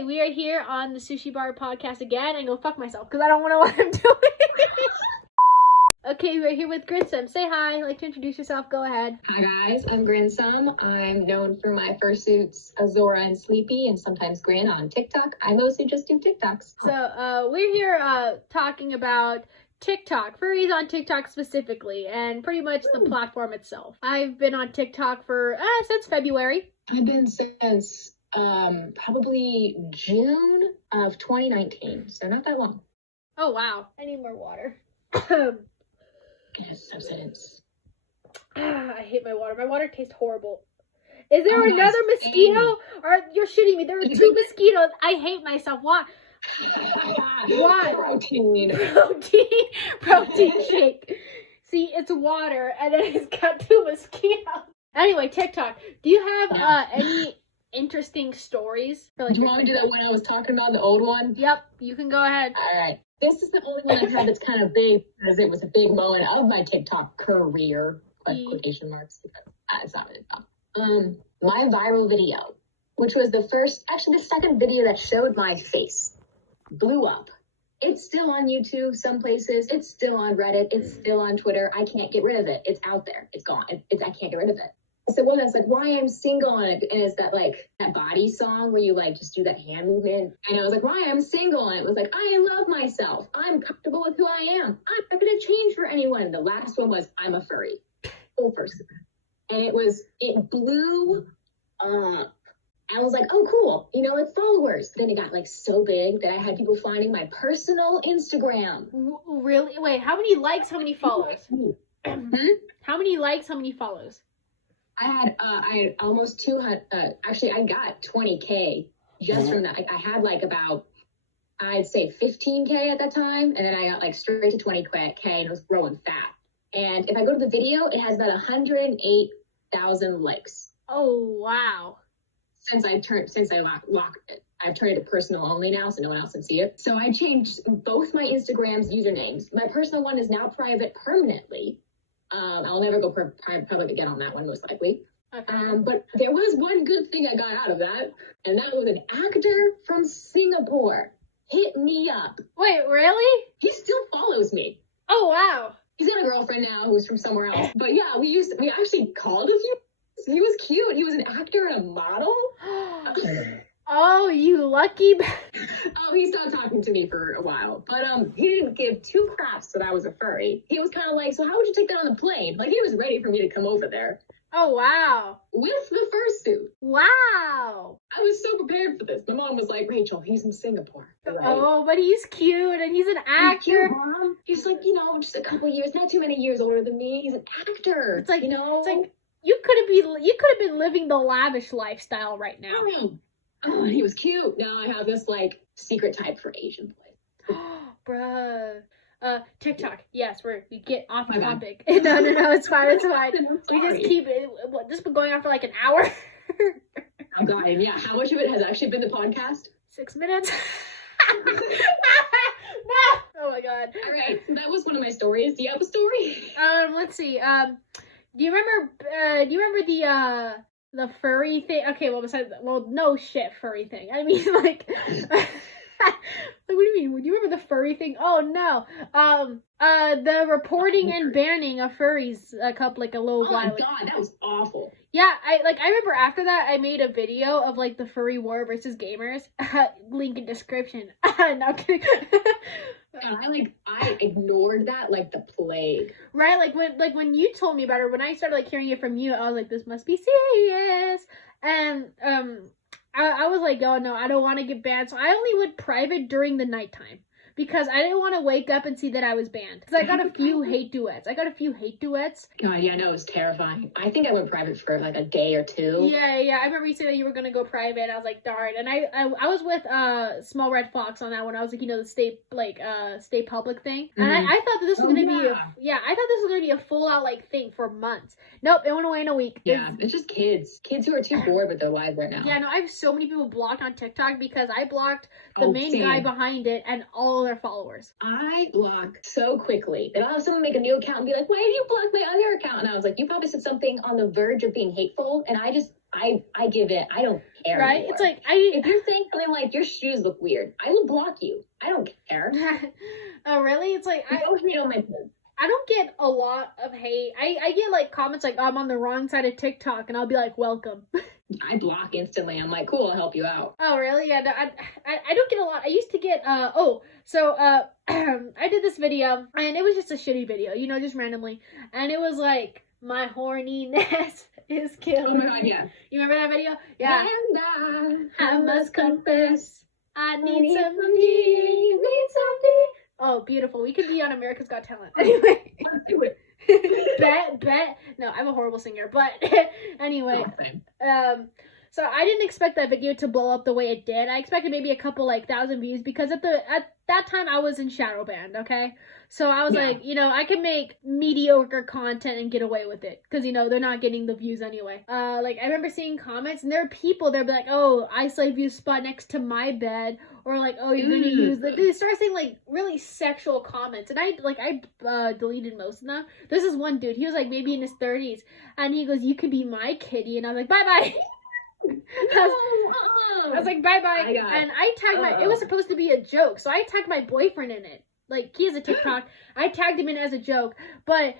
Okay, we are here on the Sushi Bar podcast again, and go fuck myself because I don't want to know what I'm doing. Okay, we're here with TheGrinsome. Say hi. Like to introduce yourself. Go ahead. Hi guys, I'm TheGrinsome. I'm known for my fursuits Azora and Sleepy, and sometimes Grin on TikTok. I mostly just do TikToks. So we're here talking about TikTok, furries on TikTok specifically, and pretty much the platform itself. I've been on TikTok for since February. I've been since probably June of 2019, so not that long. Oh wow! I need more water. Yes, substance. I hate my water. My water tastes horrible. Is there another mosquito? Or you're shitting me? There are 2 mosquitoes. I hate myself. Why? Why? Protein shake. See, it's water, and then it's got 2 mosquitoes. Anyway, TikTok. Do you have any interesting stories? Do you want me to do that one I was talking about, the old one? Yep, you can go ahead. All right. This is the only one I've had that's kind of big because it was a big moment of my TikTok career, quotation marks. It's not really about. My viral video, which was the second video that showed my face, blew up. It's still on YouTube, some places. It's still on Reddit. It's still on Twitter. I can't get rid of it. It's out there. It's gone. I can't get rid of it. So one that's like, why I'm single, and it's that that body song where you just do that hand movement. And I was like, why I'm single, and it was like, I love myself. I'm comfortable with who I am. I'm not gonna change for anyone. The last one was, I'm a furry. Full first, and it blew up. I was like, oh cool, followers. But then it got so big that I had people finding my personal Instagram. Really? Wait, how many likes? How many follows? How many likes? How many follows? I had almost 200. Actually, I got 20K just from that. I had about, I'd say 15K at that time, and then I got straight to 20K, and it was growing fat. And if I go to the video, it has about 108,000 likes. Oh wow! Since I locked it, I've turned it to personal only now, so no one else can see it. So I changed both my Instagram's usernames. My personal one is now private permanently. I'll never go public again on that one, most likely. Okay. But there was one good thing I got out of that, and that was an actor from Singapore hit me up. Wait, really? He still follows me. Oh, wow. He's got a girlfriend now who's from somewhere else. But yeah, we actually called a few. He was cute. He was an actor and a model. Oh, you lucky. Oh, he stopped talking to me for a while. But he didn't give 2 craps that I was a furry. He was kind of like, so how would you take that on the plane? He was ready for me to come over there. Oh, wow. With the fursuit. Wow. I was so prepared for this. My mom was like, Rachel, he's in Singapore. Right? Oh, but he's cute and he's an actor. Cute, Mom. He's just a couple years, not too many years older than me. He's an actor. It's like, it's like you could have been living the lavish lifestyle right now. Oh, and he was cute. Now I have this secret type for Asian boys. Bruh. TikTok. Yes, we get off topic. No, it's fine. It's fine. We just keep it. This has been going on for an hour. Oh god, yeah. How much of it has actually been the podcast? 6 minutes. No. Oh my god. All right, so that was one of my stories. Do you have a story? Let's see. Do you remember the furry thing? Okay, no shit furry thing. I mean, what do you mean? Do you remember the furry thing? Oh no. The reporting and banning of furries a little while ago. Oh my god, that was awful. Yeah, I remember after that I made a video of the furry war versus gamers. Link in description. No, I'm kidding. And I ignored that like the plague. Right, when you told me about it, when I started hearing it from you, I was like, this must be serious. And I was like, oh no, I don't want to get banned. So I only went private during the nighttime because I didn't want to wake up and see that I was banned. Because I got a few hate duets. God, yeah, no, it was terrifying. I think I went private for a day or 2. Yeah. I remember you saying that you were gonna go private. I was like, darn. And I was with Small Red Fox on that one. I was like, the state stay public thing. And I thought that this was gonna be I thought this was gonna be a full out thing for months. Nope, it went away in a week. Yeah, it's just kids who are too bored with their lives right now. Yeah, no, I have so many people blocked on TikTok because I blocked the main guy behind it and all control their followers. I block so quickly that I'll have someone make a new account and be like, why did you block my other account? And I was like, you probably said something on the verge of being hateful, and I give it. I don't care. Right? Anymore. It's like if you're saying something like your shoes look weird, I will block you. I don't care. Oh, really? It's like I don't hate on my phone. I don't get a lot of hate. I get like comments like, I'm on the wrong side of TikTok, and I'll be like, welcome. I block instantly. I'm like, cool, I'll help you out. Oh, really? Yeah, no, I don't get a lot. I used to get, I did this video, and it was just a shitty video, you know, just randomly. And it was like, my horniness is killing me. Oh my God, yeah. You remember that video? Yeah. And I must confess, I need some need something. Oh, beautiful. We could be on America's Got Talent. Anyway. Let's do it. bet. No, I'm a horrible singer, but anyway. Oh, same. So I didn't expect that video to blow up the way it did. I expected maybe a couple like 1,000 views because at that time I was in shadow banned, okay? So I was like, you know, I can make mediocre content and get away with it because, you know, they're not getting the views anyway. Like I remember seeing comments and there are people they'll be like, oh, I sleep you spot next to my bed, or like, oh, you're gonna use the. They start saying like really sexual comments, and I deleted most of them. This is one dude. He was like maybe in his 30s, and he goes, "You could be my kitty," and I was like, "Bye bye." I was like, "Bye bye," and I tagged it was supposed to be a joke, so I tagged my boyfriend in it. Like, he has a TikTok. I tagged him in as a joke. But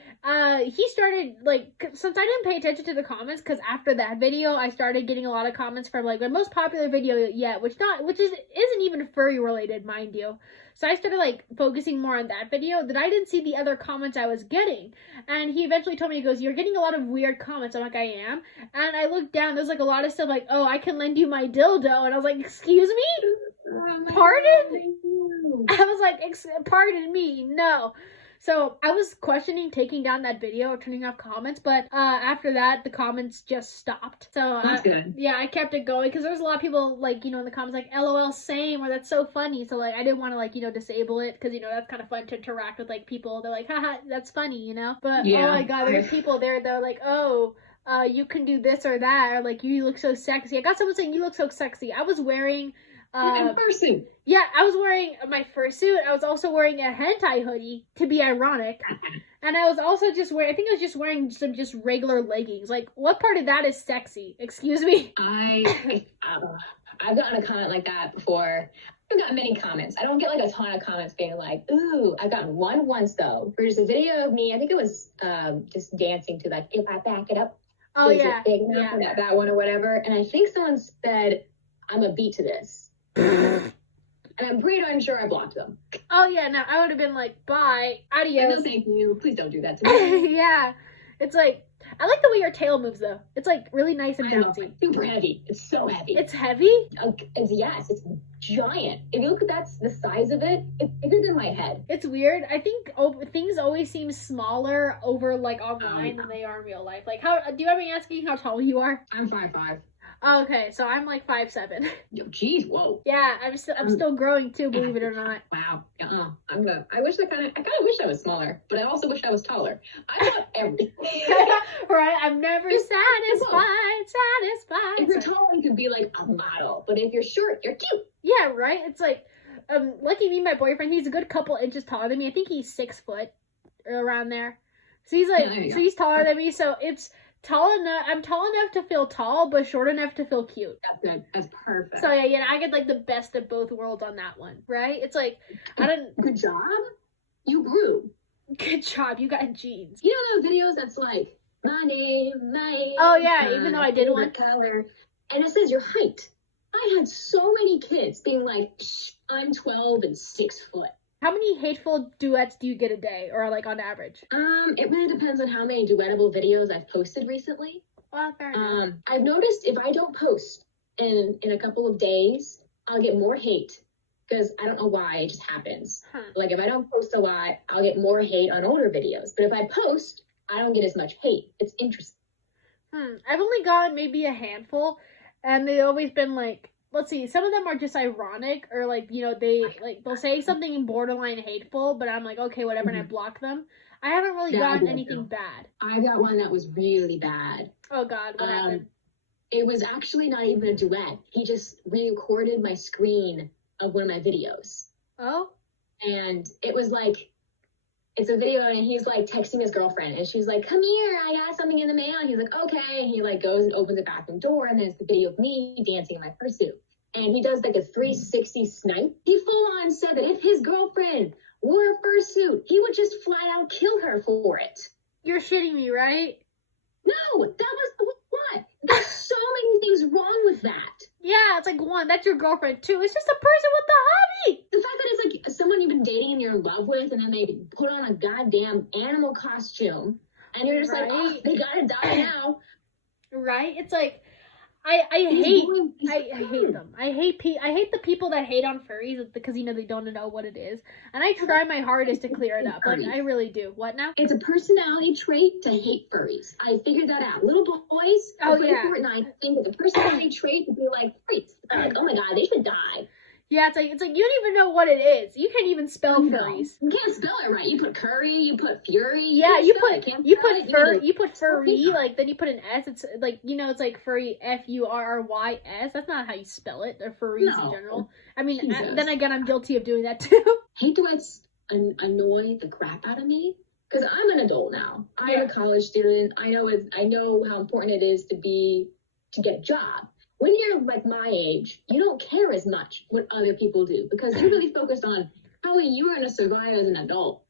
he started, like, since I didn't pay attention to the comments, because after that video, I started getting a lot of comments from, like, my most popular video yet, which isn't even furry related, mind you. So I started, like, focusing more on that video, that I didn't see the other comments I was getting. And he eventually told me, he goes, "You're getting a lot of weird comments." I'm like, "I am." And I looked down, there's, like, a lot of stuff like, "Oh, I can lend you my dildo." And I was like, "Excuse me? Pardon?" I was like, pardon me, no. So I was questioning taking down that video or turning off comments, but after that, the comments just stopped. So that's good. Yeah, I kept it going because there was a lot of people like, you know, in the comments like, "LOL, same," or "That's so funny." So like, I didn't want to like, you know, disable it because, you know, that's kind of fun to interact with like people. They're like, "Haha, that's funny," you know. But oh my God, there's people there that are like, "Oh, you can do this or that," or like, "You look so sexy." I got someone saying, "You look so sexy." I was wearing fursuit. Yeah, I was wearing my fursuit. I was also wearing a hentai hoodie to be ironic, and I was also just wearing. I think I was just wearing some just regular leggings. Like, what part of that is sexy? Excuse me. I've gotten a comment like that before. I've gotten many comments. I don't get like a ton of comments being like, "Ooh," I've gotten one once though. There's a video of me. I think it was just dancing to like, "If I back it up." Oh yeah, big enough, that one or whatever. And I think someone said, "I'm a beat to this." And I'm pretty darn sure I blocked them. Oh yeah, no, I would have been like, "Bye, adios." No, thank you. Please don't do that to me. Yeah, it's like, I like the way your tail moves though. It's like really nice and bouncy. Super heavy. It's so heavy. It's heavy? Yes, it's giant. If you look at the size of it, it's bigger than my head. It's weird. I think things always seem smaller over like online than they are in real life. Like, how do you want me asking how tall you are? I'm 5'5". Oh, okay, so I'm like 5'7". Yo, geez, whoa. Yeah, I'm still growing too, believe it or not. Wow. I kind of wish I was smaller, but I also wish I was taller. I want everything. Right? I'm never satisfied. If you're tall, you can be like a model, but if you're short, you're cute. Yeah, right? It's like, lucky me, my boyfriend, he's a good couple inches taller than me. I think he's 6 foot, around there. So he's like, he's taller than me, so it's tall enough. I'm tall enough to feel tall, but short enough to feel cute. That's good. That's perfect. So yeah, I get like the best of both worlds on that one, right? It's like, Good job. You grew. Good job. You got jeans. You know those videos that's like, my name. Oh yeah, even though I did one. Color, and it says your height. I had so many kids being like, "I'm 12 and 6 foot." How many hateful duets do you get a day, or like on average? It really depends on how many duetable videos I've posted recently. Well, fair enough. I've noticed if I don't post in a couple of days, I'll get more hate because I don't know why, it just happens. Like if I don't post a lot, I'll get more hate on older videos. But if I post, I don't get as much hate. It's interesting. I've only gotten maybe a handful, and they've always been like, let's see, some of them are just ironic, or like, you know, they'll say something borderline hateful, but I'm like, okay, whatever, and I block them. I haven't really gotten anything bad. I got one that was really bad. Oh God, what happened? It was actually not even a duet. He just re-recorded my screen of one of my videos. Oh? and it was like, it's a video, and he's like texting his girlfriend, and she's like, come here, I got something in the mail. And he's like, okay. And he like goes and opens the bathroom door, and there's the video of me dancing in my fursuit. And he does like a 360 snipe. He full on said that if his girlfriend wore a fursuit, he would just flat out kill her for it. You're shitting me, right? No, that was the what? There's so many things wrong with that. Yeah, it's like, one, that's your girlfriend. Two, it's just a person with a hobby. The fact that it's like someone you've been dating and you're in love with, and then they put on a goddamn animal costume, and you're just like, oh, they gotta die now. Right? It's like, I hate them. I hate the people that hate on furries because, you know, they don't know what it is. And I try my hardest to clear it up. Like, I really do. What now? It's a personality trait to hate furries. I figured that out. Little boys who play Fortnite think it's a personality trait to be like furries. I'm like, oh my god, they should die. Yeah, it's like you don't even know what it is. You can't even spell furries. You can't spell it right. You put curry, you put fury. Yeah, you put furry, like then you put an S. It's like, you know, it's like furry FURRYS. That's not how you spell it. They're furries in general. I mean, then again, I'm guilty of doing that too. Hate duets annoy the crap out of me because I'm an adult now. I'm a college student. I know how important it is to get a job. When you're like my age, you don't care as much what other people do because you're really focused on how you are going to survive as an adult.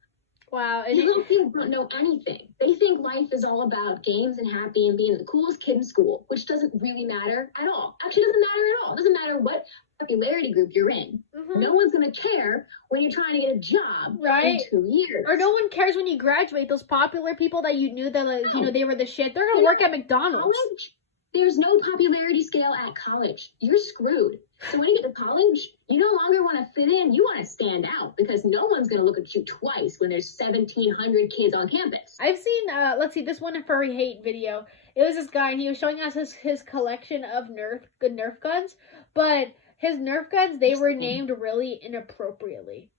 Wow. And little kids don't know anything. They think life is all about games and happy and being the coolest kid in school, which doesn't really matter at all. Actually, doesn't matter at all. It doesn't matter what popularity group you're in. Mm-hmm. No one's going to care when you're trying to get a job in 2 years. Or no one cares when you graduate. Those popular people that you knew that, like, you know, they were the shit, they're going to work at McDonald's. College? There's no popularity scale at college. You're screwed. So when you get to college, you no longer want to fit in. You want to stand out because no one's going to look at you twice when there's 1,700 kids on campus. I've seen, let's see, this one furry hate video. It was this guy, and he was showing us his collection of Nerf guns, but his Nerf guns, they were named really inappropriately.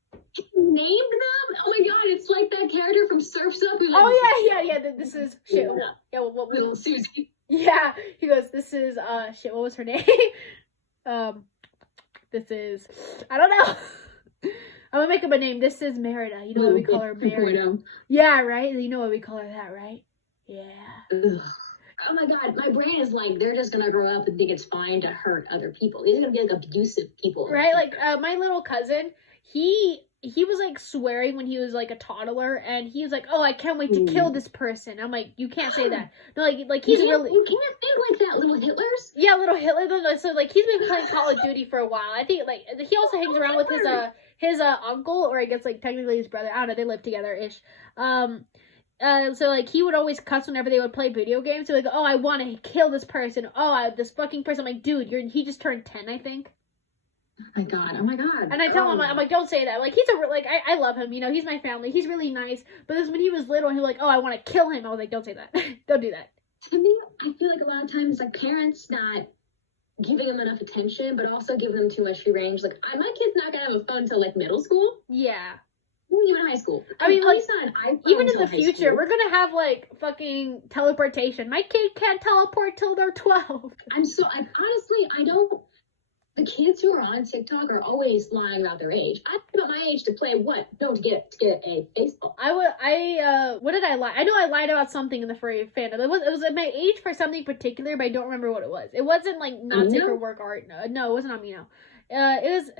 Named them? Oh my god, it's like that character from Surf's Up. Oh yeah. This is shit. Yeah, little Susie. Yeah, he goes, this is, shit, what was her name? This is, I don't know. I'm gonna make up a name. This is Merida. You know what we call her, Merida? Yeah, right? You know what we call her, that, right? Yeah. Ugh. Oh my god, my brain is like, they're just gonna grow up and think it's fine to hurt other people. These are gonna be like abusive people. Right, like, my little cousin, he was like swearing when he was like a toddler, and he was like, oh, I can't wait to kill this person. I'm like, you can't say that. No, like he's really, you can't think like that, little Hitlers. Yeah, little Hitler. So like he's been playing Call of Duty for a while. I think like he also hangs around with his uncle, or I guess like technically his brother. I don't know, they live together ish. So like he would always cuss whenever they would play video games. So like, oh, I want to kill this person. Oh, this fucking person. I'm like, dude, he just turned 10, I think. Oh my god. And I tell him, I'm like, don't say that. Like, he's I love him, you know, he's my family. He's really nice. But this, when he was little, he was like, oh, I want to kill him. I was like, don't say that. Don't do that. To me, I feel like a lot of times, like, parents not giving them enough attention, but also giving them too much free range. Like, my kid's not going to have a phone until, like, middle school. Yeah. Even high school. I mean, like, not an iPhone even in the future, we're going to have, like, fucking teleportation. My kid can't teleport till they're 12. Honestly, the kids who are on TikTok are always lying about their age. I about my age to play what? No, to get a baseball. What did I lie? I know I lied about something in the furry fandom. It was my age for something particular, but I don't remember what it was. It wasn't like not safe for work art. No, it wasn't on me. No, it was.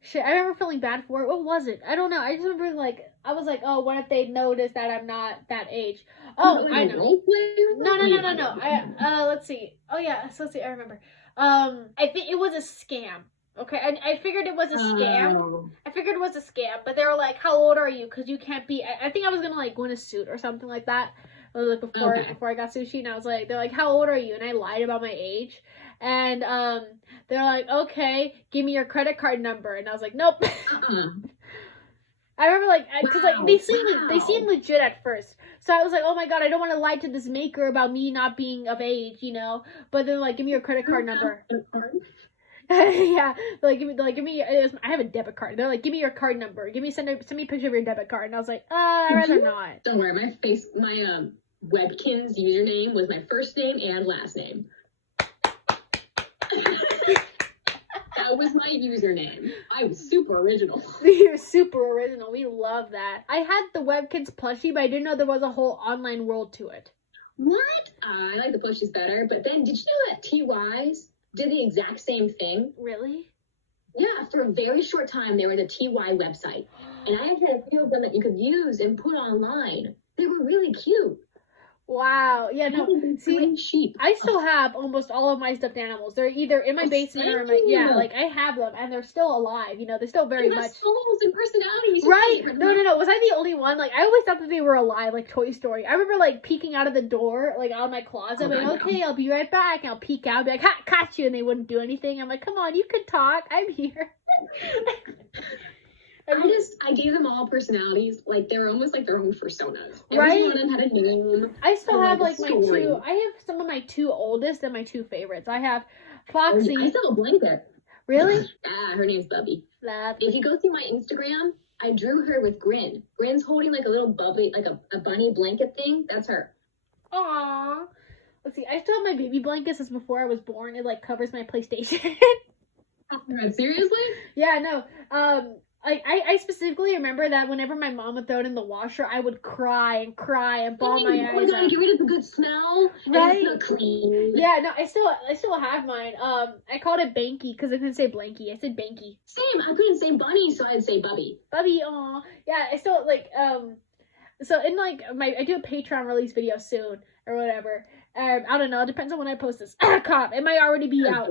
Shit, I remember feeling bad for it. What was it? I don't know. I just remember like I was like, oh, what if they noticed that I'm not that age? Oh, I know. No. Let's see. Oh yeah, so let's see. I remember. I think it was a scam. Okay, I figured it was a scam. Oh. I figured it was a scam, but they were like, "How old are you?" Because you can't be. I think I was gonna like go in a suit or something like that. Like before I got sushi, and I was like, they're like, "How old are you?" And I lied about my age, and they're like, "Okay, give me your credit card number," and I was like, "Nope." I remember like because like they seemed legit at first, so I was like, oh my god, I don't want to lie to this maker about me not being of age, you know. But they're like, give me your credit card number. Yeah, like give me. I have a debit card. They're like, give me your card number. Send me a picture of your debit card. And I was like, I'd rather not. Don't worry, my Webkinz username was my first name and last name. That was my username. I was super original. You're super original. We love that. I had the Webkins plushie, but I didn't know there was a whole online world to it. What? I like the plushies better, but then did you know that TYs did the exact same thing? Really? Yeah, for a very short time, there was a TY website, and I had a few of them that you could use and put online. They were really cute. Wow. Yeah, no. See, sheep. I still have almost all of my stuffed animals. They're either in my basement or in my like I have them and they're still alive. You know, they're still very much souls and personalities. Right? No. Was I the only one? Like I always thought that they were alive, like Toy Story. I remember like peeking out of the door, like out of my closet. I'm like, okay, I'll be right back. And I'll peek out, and be like, ha, caught you, and they wouldn't do anything. I'm like, come on, you can talk. I'm here. I gave them all personalities. Like they were almost like their own personas. Right? Every one of them had a name. I still have like my two. I have some of my two oldest and my two favorites. I have Foxy. I still have a blanket. Really? Ah, her name's Bubby. That. If you go through my Instagram, I drew her with Grin. Grin's holding like a little Bubby, like a bunny blanket thing. That's her. Aww. Let's see. I still have my baby blanket since before I was born. It like covers my PlayStation. Oh, seriously? Yeah. No. I specifically remember that whenever my mom would throw it in the washer, I would cry and bawl my eyes out. Oh my god, get rid of the good smell. Right? And it's not clean. Yeah, no, I still have mine. I called it Banky because I couldn't say Blanky. I said Banky. Same. I couldn't say bunny, so I'd say Bubby. Bubby, aw. Yeah, I still like so in like I do a Patreon release video soon or whatever. I don't know. It depends on when I post this. Cop, it might already be out.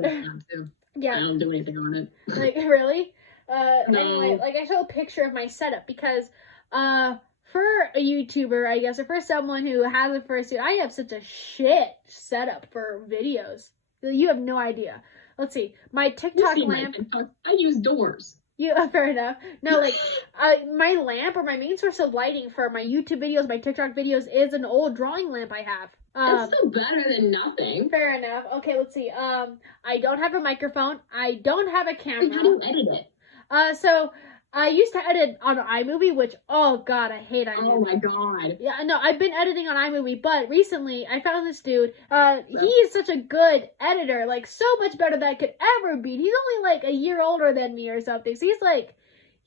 Yeah. I don't do anything on it. Like really? No. Anyway, like I show a picture of my setup because for a YouTuber, I guess, or for someone who has a fursuit, I have such a shit setup for videos. You have no idea. Let's see. My TikTok lamp. I use doors. Fair enough. No, like my lamp or my main source of lighting for my YouTube videos, my TikTok videos is an old drawing lamp I have. It's still better than nothing. Fair enough. Okay, let's see. I don't have a microphone. I don't have a camera. How do you edit it? So I used to edit on iMovie, which, oh god, I hate iMovie. Oh my god. Yeah, no, I've been editing on iMovie, but recently I found this dude. He is such a good editor, like so much better than I could ever be. He's only like a year older than me or something. So he's like,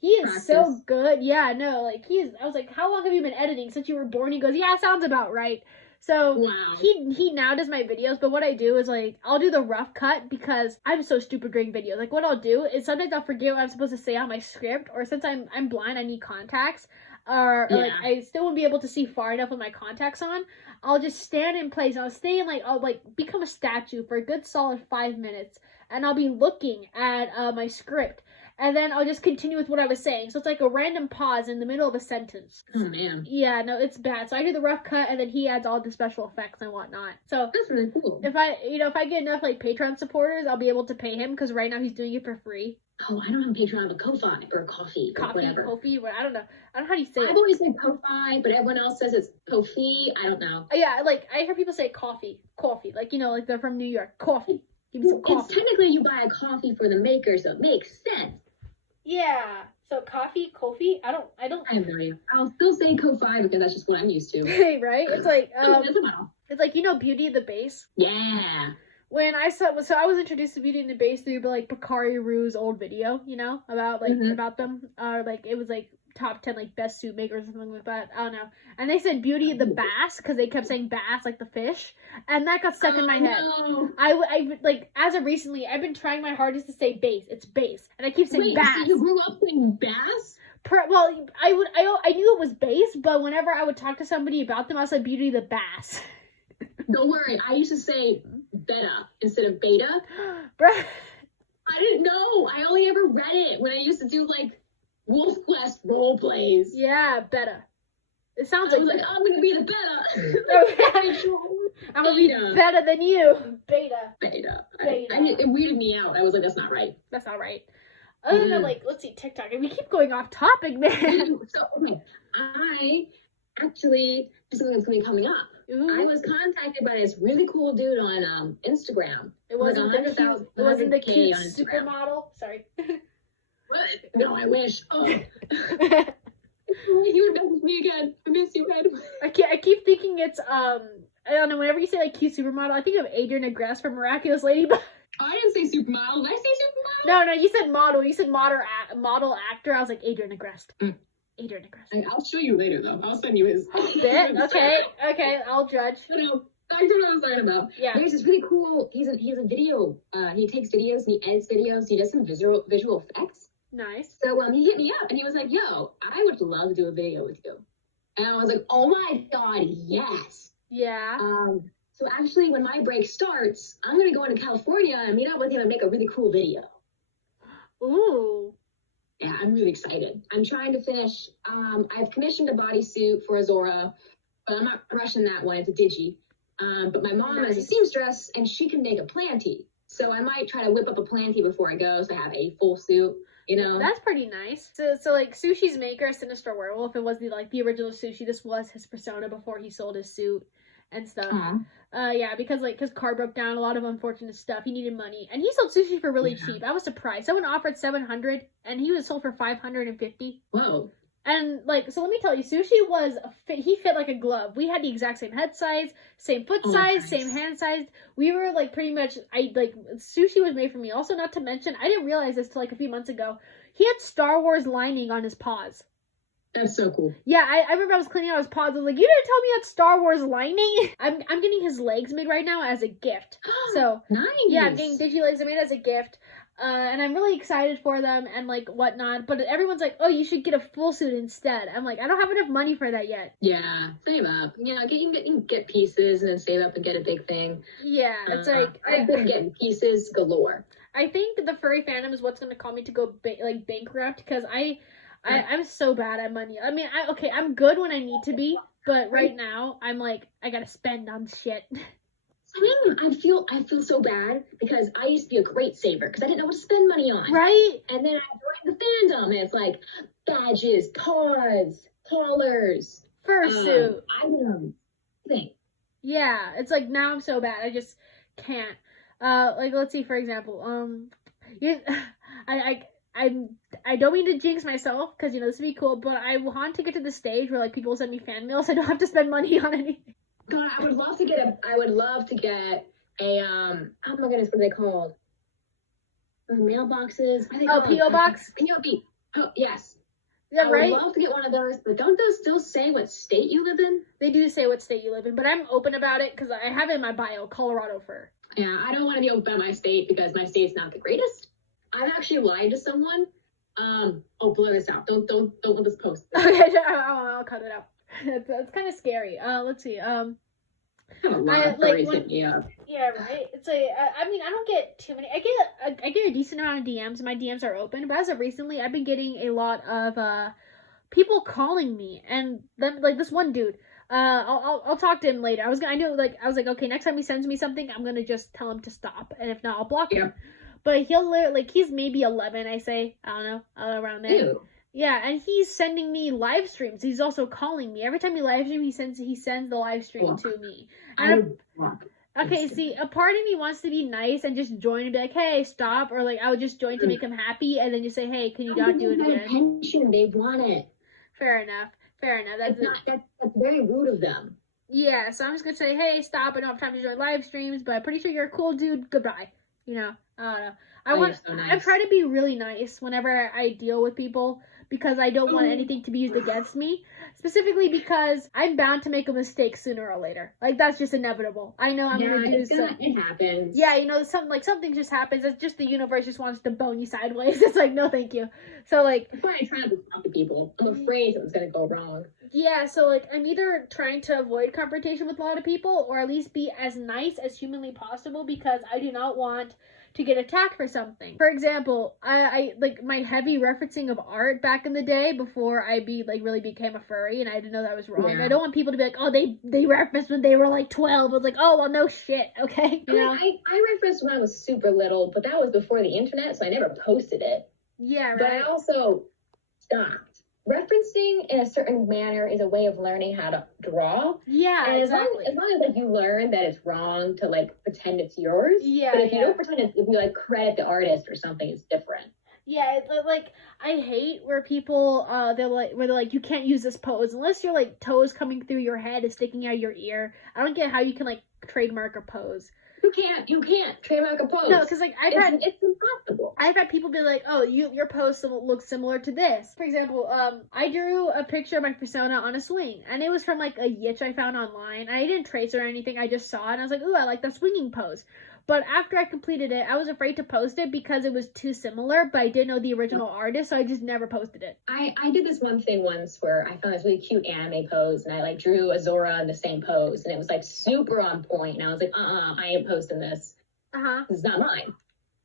he is so good. Yeah, no, like I was like, how long have you been editing since you were born? He goes, yeah, sounds about right. So wow. He now does my videos, but what I do is like I'll do the rough cut because I'm so stupid during videos. Like what I'll do is sometimes I'll forget what I'm supposed to say on my script, or since I'm blind, I need contacts, or like I still won't be able to see far enough with my contacts on. I'll just stand in place. I'll stay in I'll like become a statue for a good solid 5 minutes, and I'll be looking at my script. And then I'll just continue with what I was saying. So it's like a random pause in the middle of a sentence. Oh, man. Yeah, no, it's bad. So I do the rough cut, and then he adds all the special effects and whatnot. So that's really cool. If I get enough like Patreon supporters, I'll be able to pay him because right now he's doing it for free. Oh, I don't have a Patreon. I have a Ko-Fi or Coffee or whatever. Ko-Fi, I don't know. I don't know how you say it. I've always said Ko-Fi, but everyone else says it's Ko-Fi. I don't know. Yeah, like I hear people say coffee, like like they're from New York. Coffee. Give me some coffee. It's technically you buy a coffee for the maker, so it makes sense. Yeah. So coffee, Ko-Fi. I don't. I have no idea. I'll still say Ko-Fi because that's just what I'm used to. Right? It's like it's like Beauty and the Beast. Yeah. When I I was introduced to Beauty and the Beast through like Bakari Rue's old video, about about them. Like it was like top 10 like best suit makers or something like that. I don't know. And they said Beauty and the Bass because they kept saying bass like the fish, and that got stuck in my head. No. I like as of recently, I've been trying my hardest to say bass. It's bass, and I keep saying bass. So you grew up saying bass? Well, I knew it was bass, but whenever I would talk to somebody about them, I said Beauty the Bass. Don't worry, I used to say beta instead of beta. Bruh. I didn't know. I only ever read it when I used to do like Wolf Quest role plays. Yeah, beta. It sounds I was like, I'm gonna be the beta. I'm gonna be better than you. Beta. It weirded me out. I was like, that's not right. That's not right. Other than let's see, TikTok. And we keep going off topic, man. So okay, I actually something that's gonna be coming up. Ooh. I was contacted by this really cool dude on Instagram. It wasn't the cute supermodel. Sorry. What? No, I wish. Oh. You would message me again. I miss you, Ed. I keep thinking it's I don't know. Whenever you say like cute supermodel, I think of Adrian Agreste from Miraculous Ladybug. I didn't say supermodel. Did I say supermodel? No, you said model. You said model actor. I was like, Adrian Agreste. Adrian Agreste. I'll show you later, though. I'll send you his. Okay, I'll judge. Back to what I was talking about. Yeah. There's this really cool, he's a video, he takes videos and he edits videos. He does some visual effects. Nice. So he hit me up and he was like, yo, I would love to do a video with you. And I was like, oh my God, yes. Yeah. So actually when my break starts, I'm going to go into California and meet up with him and make a really cool video. Ooh. Yeah, I'm really excited. I'm trying to finish, I've commissioned a bodysuit for Azora, but I'm not rushing that one. It's a digi. But my mom is a seamstress and she can make a planty. So I might try to whip up a planty before I go so I have a full suit, you know? That's pretty nice. So like Sushi's maker, Sinister Werewolf, it was the original Sushi. This was his persona before he sold his suit and stuff. Yeah, because his car broke down, a lot of unfortunate stuff. He needed money. And he sold Sushi for really cheap. I was surprised. Someone offered $700 and he was sold for $550. Whoa. And so let me tell you, Sushi he fit like a glove. We had the exact same head size, same foot size, same hand size. We were pretty much, Sushi was made for me. Also, not to mention, I didn't realize this till a few months ago. He had Star Wars lining on his paws. That's so cool. Yeah, I remember I was cleaning out his paws. I was like, you didn't tell me he had StarArs lining? I'm getting his legs made right now as a gift. So nice. Yeah, I'm getting digi legs made as a gift. And I'm really excited for them and whatnot. But everyone's like, oh, you should get a full suit instead. I'm like, I don't have enough money for that yet. Yeah, save up. You can get pieces and then save up and get a big thing. Yeah, it's I've been getting pieces galore. I think the furry fandom is what's going to call me to go bankrupt because I'm so bad at money. I mean, I'm good when I need to be, but right now I'm I gotta spend on shit. I feel so bad because I used to be a great saver because I didn't know what to spend money on. Right. And then I joined the fandom and it's badges, paws, collars, fursuit, items, thing. Yeah, it's now I'm so bad. I just can't. Let's see, for example, I don't mean to jinx myself because this would be cool, but I want to get to the stage where people send me fan mail so I don't have to spend money on anything. God, I would love to get a oh my goodness, what are they called? Mailboxes. P.O. box? P.O.B. Oh, yes. Yeah, right? I would love to get one of those, but don't those still say what state you live in? They do say what state you live in, but I'm open about it because I have it in my bio, Colorado fur. Yeah, I don't want to be open about my state because my state's not the greatest. I've actually lied to someone. Blur this out. Don't let this post. Okay, I'll cut it out. That's kind of scary. Let's see. A lot of furries hit me up. Yeah, right. It's I mean, I don't get too many. I get a decent amount of DMs. My DMs are open, but as of recently, I've been getting a lot of people calling me, and then this one dude. I'll talk to him later. I was like, okay, next time he sends me something, I'm gonna just tell him to stop, and if not, I'll block him. But he'll he's maybe 11. I say, I don't know, around there. Ew. Yeah, and he's sending me live streams. He's also calling me. Every time he live stream, he sends the live stream to me. And see, a part of me wants to be nice and just join and be like, hey, stop. Or I would just join to make him happy and then just say, hey, can you not do it again? Attention, they want it. Fair enough. That's very rude of them. Yeah, so I'm just going to say, hey, stop. I don't have time to join live streams, but I'm pretty sure you're a cool dude. Goodbye. I don't know. I try to be really nice whenever I deal with people because I don't want anything to be used against me. Specifically because I'm bound to make a mistake sooner or later. That's just inevitable. I know I'm gonna do something. It happens. Yeah, something just happens. It's just the universe just wants to bone you sideways. It's no, thank you. So that's why I try not to talk to people. I'm afraid something's gonna go wrong. Yeah, so I'm either trying to avoid confrontation with a lot of people or at least be as nice as humanly possible because I do not want to get attacked for something. For example, I my heavy referencing of art back in the day before I really became a furry and I didn't know that was wrong. Yeah. I don't want people to be like, oh, they referenced when they were 12. I was like, oh, well, no shit, okay? I referenced when I was super little, but that was before the internet, so I never posted it. Yeah, right. But I also stopped. Referencing in a certain manner is a way of learning how to draw. Yeah, and exactly. As long as you learn that it's wrong to pretend it's yours. Yeah. But if you don't pretend if you credit the artist or something, it's different. Yeah, I hate where people they're like you can't use this pose unless your toes coming through your head is sticking out your ear. I don't get how you can trademark a pose. Who you can't trademark a post. No, because like it's impossible. I've had people be like, oh, your post looks similar to this. For example, I drew a picture of my persona on a swing, and it was from like a yitch I found online. I didn't trace it or anything. I just saw it, and I was like, ooh, I like that swinging pose. But after I completed it, I was afraid to post it because it was too similar, but I didn't know the original artist, so I just never posted it. I did this one thing once where I found this really cute anime pose, and I like drew Azora in the same pose, and it was like super on point, and I was like, I ain't posting this. This is not mine.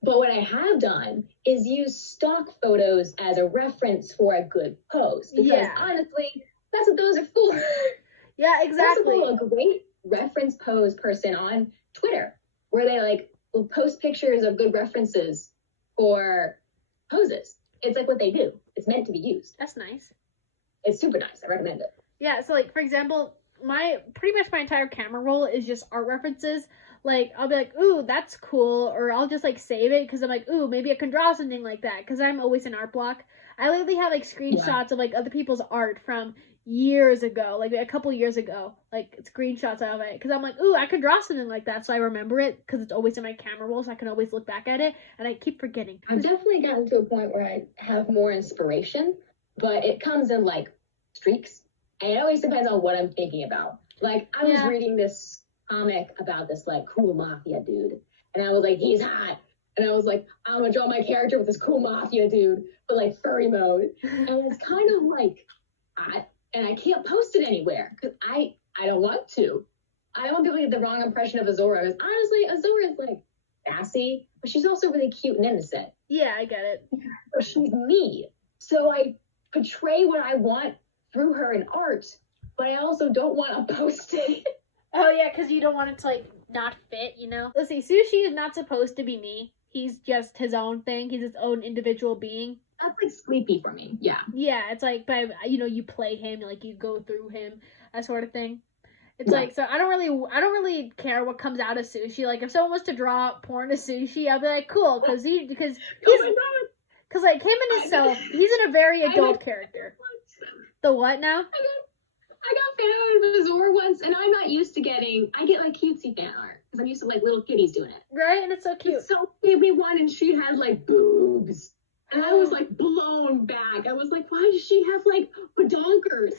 But what I have done is use stock photos as a reference for a good pose. Because honestly, that's what those are for. Yeah, exactly. There's a great reference pose person on Twitter where they like will post pictures of good references for poses. It's like what they do. It's meant to be used. That's nice. It's super nice. I recommend it. Yeah, so like for example, pretty much my entire camera roll is just art references. Like, I'll be like, ooh, that's cool, or I'll just, like, save it, because I'm like, ooh, maybe I can draw something like that, because I'm always in art block. I literally have, like, screenshots of, like, other people's art from years ago, like, a couple years ago, like, screenshots of it, because I'm like, ooh, I could draw something like that, so I remember it, because it's always in my camera roll, so I can always look back at it, and I keep forgetting. I've definitely gotten to a point where I have more inspiration, but it comes in, like, streaks, and it always depends on what I'm thinking about. Like, I was reading this comic about this like cool mafia dude, and I was like, he's hot, and I was like, I'm gonna draw my character with this cool mafia dude, but like furry mode, and it's kind of like hot, and I can't post it anywhere because I don't want to. I don't want people to get the wrong impression of Azora, because honestly, Azora is like sassy, but she's also really cute and innocent. Yeah, I get it. But she's me, so I portray what I want through her in art, but I also don't want to post it. Oh, yeah, because you don't want it to, like, not fit, you know? Let's see, Sushi is not supposed to be me. He's just his own thing. He's his own individual being. That's, like, sleepy for me, yeah. Yeah, it's like, but, you know, you play him, like, you go through him, that sort of thing. It's like, so I don't really care what comes out of Sushi. Like, if someone was to draw porn of Sushi, I'd be like, cool, because like, him and himself, he's in a very adult character. The what now? I got fan art of Azora once, and I'm not used to I get like cutesy fan art, because I'm used to like little kitties doing it. Right, and it's so cute. So gave me one, and she had like boobs. And I was like blown back. I was like, why does she have like badonkers?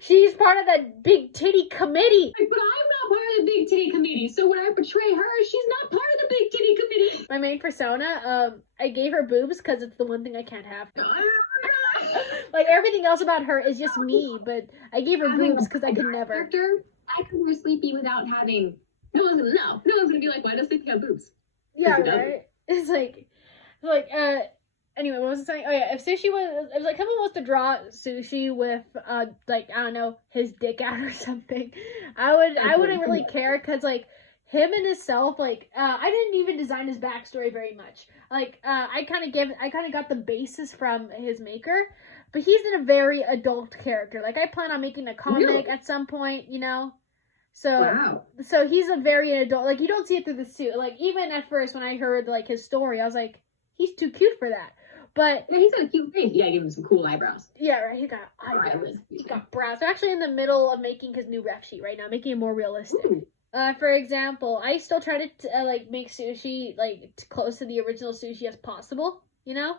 She's part of that big titty committee. Like, but I'm not part of the big titty committee. So when I portray her, she's not part of the big titty committee. My main persona, I gave her boobs because it's the one thing I can't have. Like everything else about her is just me, but I gave her boobs because I could never. I could wear Sleepy without having. No one's gonna be like, why does Sleepy have boobs? Yeah, right. It's like, anyway, what was I saying? Oh yeah, if like someone wants to draw Sushi with like I don't know, his dick out or something, I wouldn't really care, because like him and himself, like I didn't even design his backstory very much. Like I kind of got the basis from his maker, but he's in a very adult character. Like I plan on making a comic at some point, you know. So he's a very adult. Like you don't see it through the suit. Like even at first when I heard like his story, I was like, he's too cute for that. But yeah, he's got a cute face. You gotta give him some cool eyebrows. Yeah, right. He got eyebrows. He got brows. They're actually in the middle of making his new ref sheet right now, making it more realistic. Ooh. For example, I still try to like make Sushi like close to the original Sushi as possible, you know.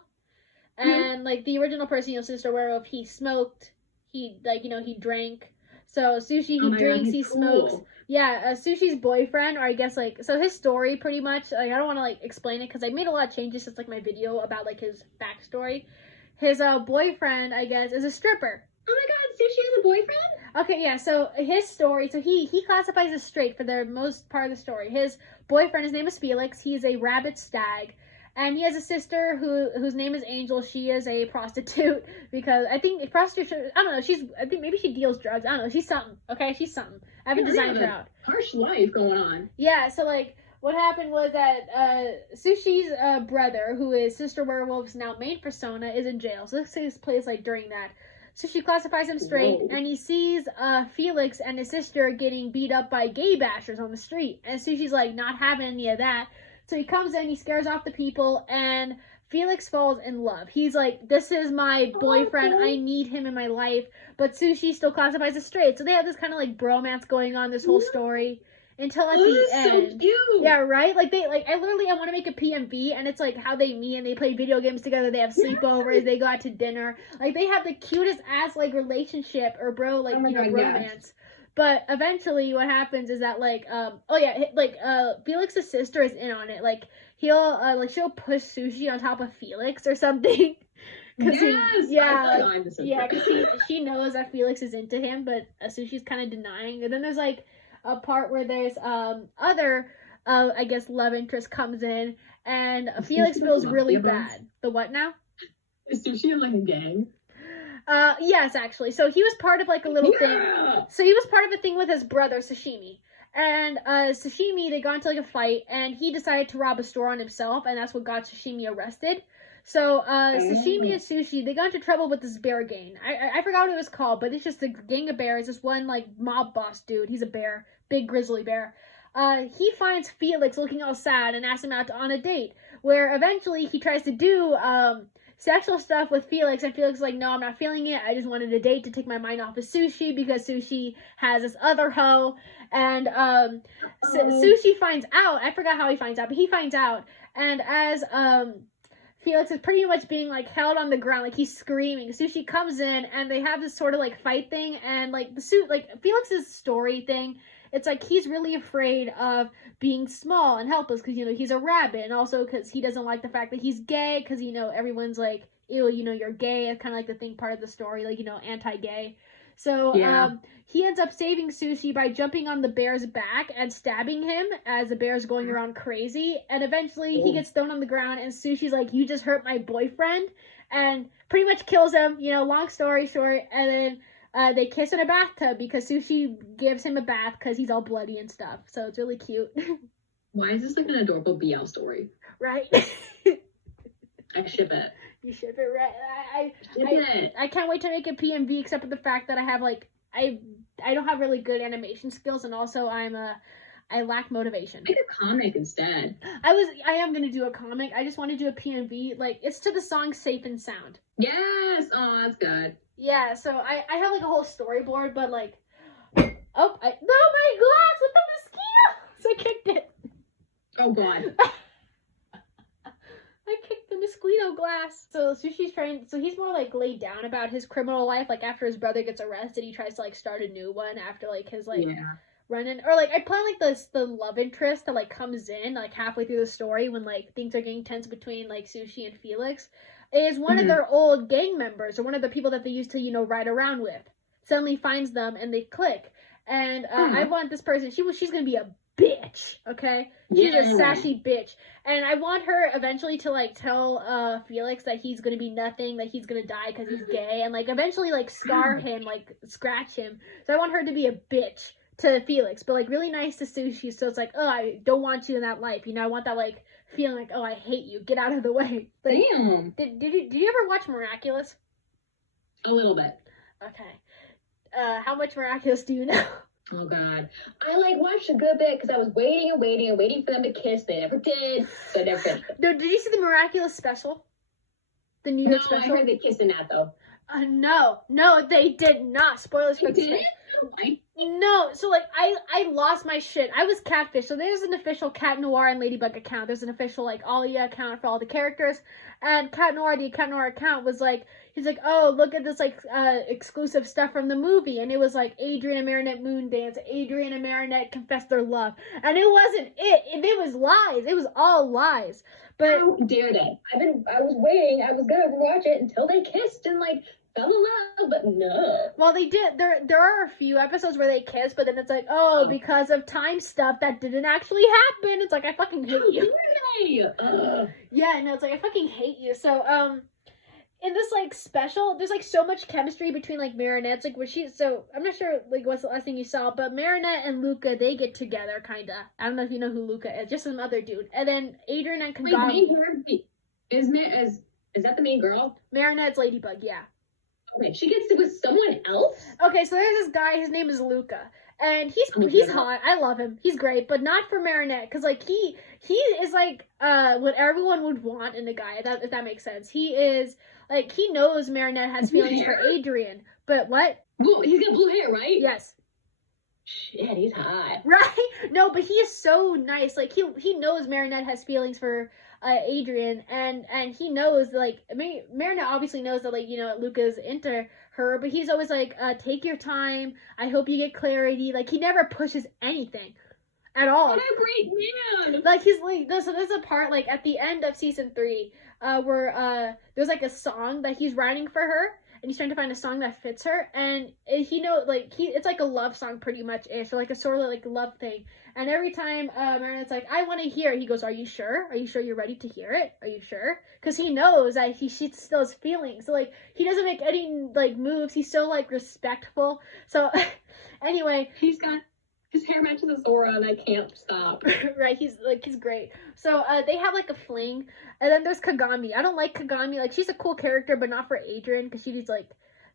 And like the original person, you know, Sister Werewolf, he smoked. He like he drank. So Sushi, he drinks, he smokes. Yeah, Sushi's boyfriend, or I guess like, so his story pretty much, like I don't want to like explain it because I made a lot of changes since like my video about like his backstory. His boyfriend, I guess, is a stripper. Oh my god, Sushi has a boyfriend? Okay, yeah, so his story, so he classifies as straight for the most part of the story. His boyfriend, his name is Felix, he's a rabbit stag. And he has a sister whose name is Angel. She is a prostitute because I think prostitution. I don't know. I think maybe she deals drugs. I don't know. She's something. Okay, she's something. I haven't designed her out. Harsh life going on. Yeah. So like, what happened was that Sushi's brother, who is Sister Werewolf's now main persona, is in jail. So this takes place like during that. So she classifies him straight, and he sees Felix and his sister getting beat up by gay bashers on the street, and Sushi's like not having any of that. So he comes in, he scares off the people, and Felix falls in love. He's like, this is my boyfriend, I need him in my life, but Sushi still classifies as straight. So they have this kind of like bromance going on, this whole story. until at the end. So cute. Yeah, right? Like they like I want to make a PMV, and it's like how they meet and they play video games together, they have sleepovers, they go out to dinner. Like they have the cutest ass like relationship or bro like romance. But eventually what happens is that like Felix's sister is in on it. Like she'll push Sushi on top of Felix or something. Cause she knows that Felix is into him, but Sushi's kind of denying. And then there's like a part where there's other I guess love interest comes in, and Felix feels really bad. The what now? Is Sushi in like a gang? Yes, actually. So he was part of like a little thing. So he was part of a thing with his brother Sashimi. And Sashimi, they got into like a fight, and he decided to rob a store on himself, and that's what got Sashimi arrested. So Sashimi and Sushi, they got into trouble with this bear gang. I forgot what it was called, but it's just a gang of bears. This one like mob boss dude. He's a bear, big grizzly bear. He finds Felix looking all sad and asks him out on a date, where eventually he tries to do sexual stuff with Felix, and Felix is like, no, I'm not feeling it. I just wanted a date to take my mind off of Sushi because Sushi has this other hoe. And Sushi finds out. I forgot how he finds out, but he finds out. And as Felix is pretty much being like held on the ground, like he's screaming, Sushi comes in, and they have this sort of like fight thing, and like Felix's story thing, it's like he's really afraid of being small and helpless because, you know, he's a rabbit, and also because he doesn't like the fact that he's gay, because, you know, everyone's like, ew, you know, you're gay. It's kind of like the thing, part of the story, like, you know, anti-gay. So he ends up saving Sushi by jumping on the bear's back and stabbing him as the bear's going around crazy, and eventually he gets thrown on the ground, and Sushi's like, you just hurt my boyfriend, and pretty much kills him, you know, long story short. And then they kiss in a bathtub because Sushi gives him a bath because he's all bloody and stuff. So it's really cute. Why is this like an adorable BL story? Right? I ship it. You ship it, right? I can't wait to make a PMV, except for the fact that I have like I don't have really good animation skills, and also I lack motivation. Make a comic instead. I am gonna do a comic. I just want to do a PMV. Like, it's to the song Safe and Sound. Yes. Oh, that's good. Yeah. So I have like a whole storyboard, but like, no, my glass with the mosquito. So I kicked it. Oh God. I kicked the mosquito glass. So Sushi's trying, so he's more like laid down about his criminal life. Like after his brother gets arrested, he tries to like start a new one after like his like run-in. Or like I plan like the love interest that like comes in like halfway through the story when like things are getting tense between like Sushi and Felix, is one of their old gang members, or one of the people that they used to, you know, ride around with, suddenly finds them and they click. And I want this person, she's gonna be a bitch, okay? She's a sassy bitch. And I want her eventually to like tell Felix that he's gonna be nothing, that he's gonna die because he's gay, and like eventually like scar him, like scratch him. So I want her to be a bitch to Felix, but like really nice to Sushi. So it's like, oh, I don't want you in that life, you know? I want that like feeling like, oh, I hate you, get out of the way. Like, damn. Did you ever watch Miraculous? A little bit. Okay. How much Miraculous do you know? Oh God, I like watched a good bit because I was waiting for them to kiss. They never did, so I never finished it. No, did you see the Miraculous special? The New York special? I heard they kissed in that though. No, they did not. Spoilers for the space. No, so like I lost my shit. I was catfish. So there's an official Cat Noir and Ladybug account. There's an official like Alia account for all the characters. And Cat Noir, the Cat Noir account was like, he's like, oh, look at this like exclusive stuff from the movie, and it was like Adrian and Marinette moon dance. Adrian and Marinette confess their love, and it wasn't it. It was lies. It was all lies. But how dare they? I was waiting. I was gonna watch it until they kissed and like fell in love, but no. Well, they did. There are a few episodes where they kiss, but then it's like, oh, because of time stuff that didn't actually happen. It's like, I fucking hate you. Yeah, no, it's like I fucking hate you. So in this like special, there's like so much chemistry between like Marinette's like so I'm not sure like what's the last thing you saw, but Marinette and Luca, they get together kinda. I don't know if you know who Luca is, just some other dude. And then Adrian and Kagami. Wait, is that the main girl? Marinette's Ladybug, yeah. Okay, she gets to with someone else? Okay, so there's this guy, his name is Luca. And he's hot. I love him. He's great, but not for Marinette, because like he is like what everyone would want in a guy, if that makes sense. He is like, he knows Marinette has feelings for Adrian, but what? He's got blue hair, right? Yes. Shit, he's hot. Right? No, but he is so nice. Like he knows Marinette has feelings for Adrian, and he knows like Marinette obviously knows that like Luca's into her, but he's always like, take your time. I hope you get clarity. Like he never pushes anything at all. What a great man! Like he's like so there's a part like at the end of season 3, where there's like a song that he's writing for her, and he's trying to find a song that fits her, and he know like it's like a love song pretty much ish, or like a sort of like love thing. And every time Marinette's like, I want to hear it, he goes, are you sure? Are you sure you're ready to hear it? Are you sure? Because he knows that she still has feelings. So like he doesn't make any like moves. He's so like respectful. So anyway, he's got his hair matches his aura, and I can't stop. Right, he's great. So they have like a fling, and then there's Kagami. I don't like Kagami. Like she's a cool character, but not for Adrian, because she's like,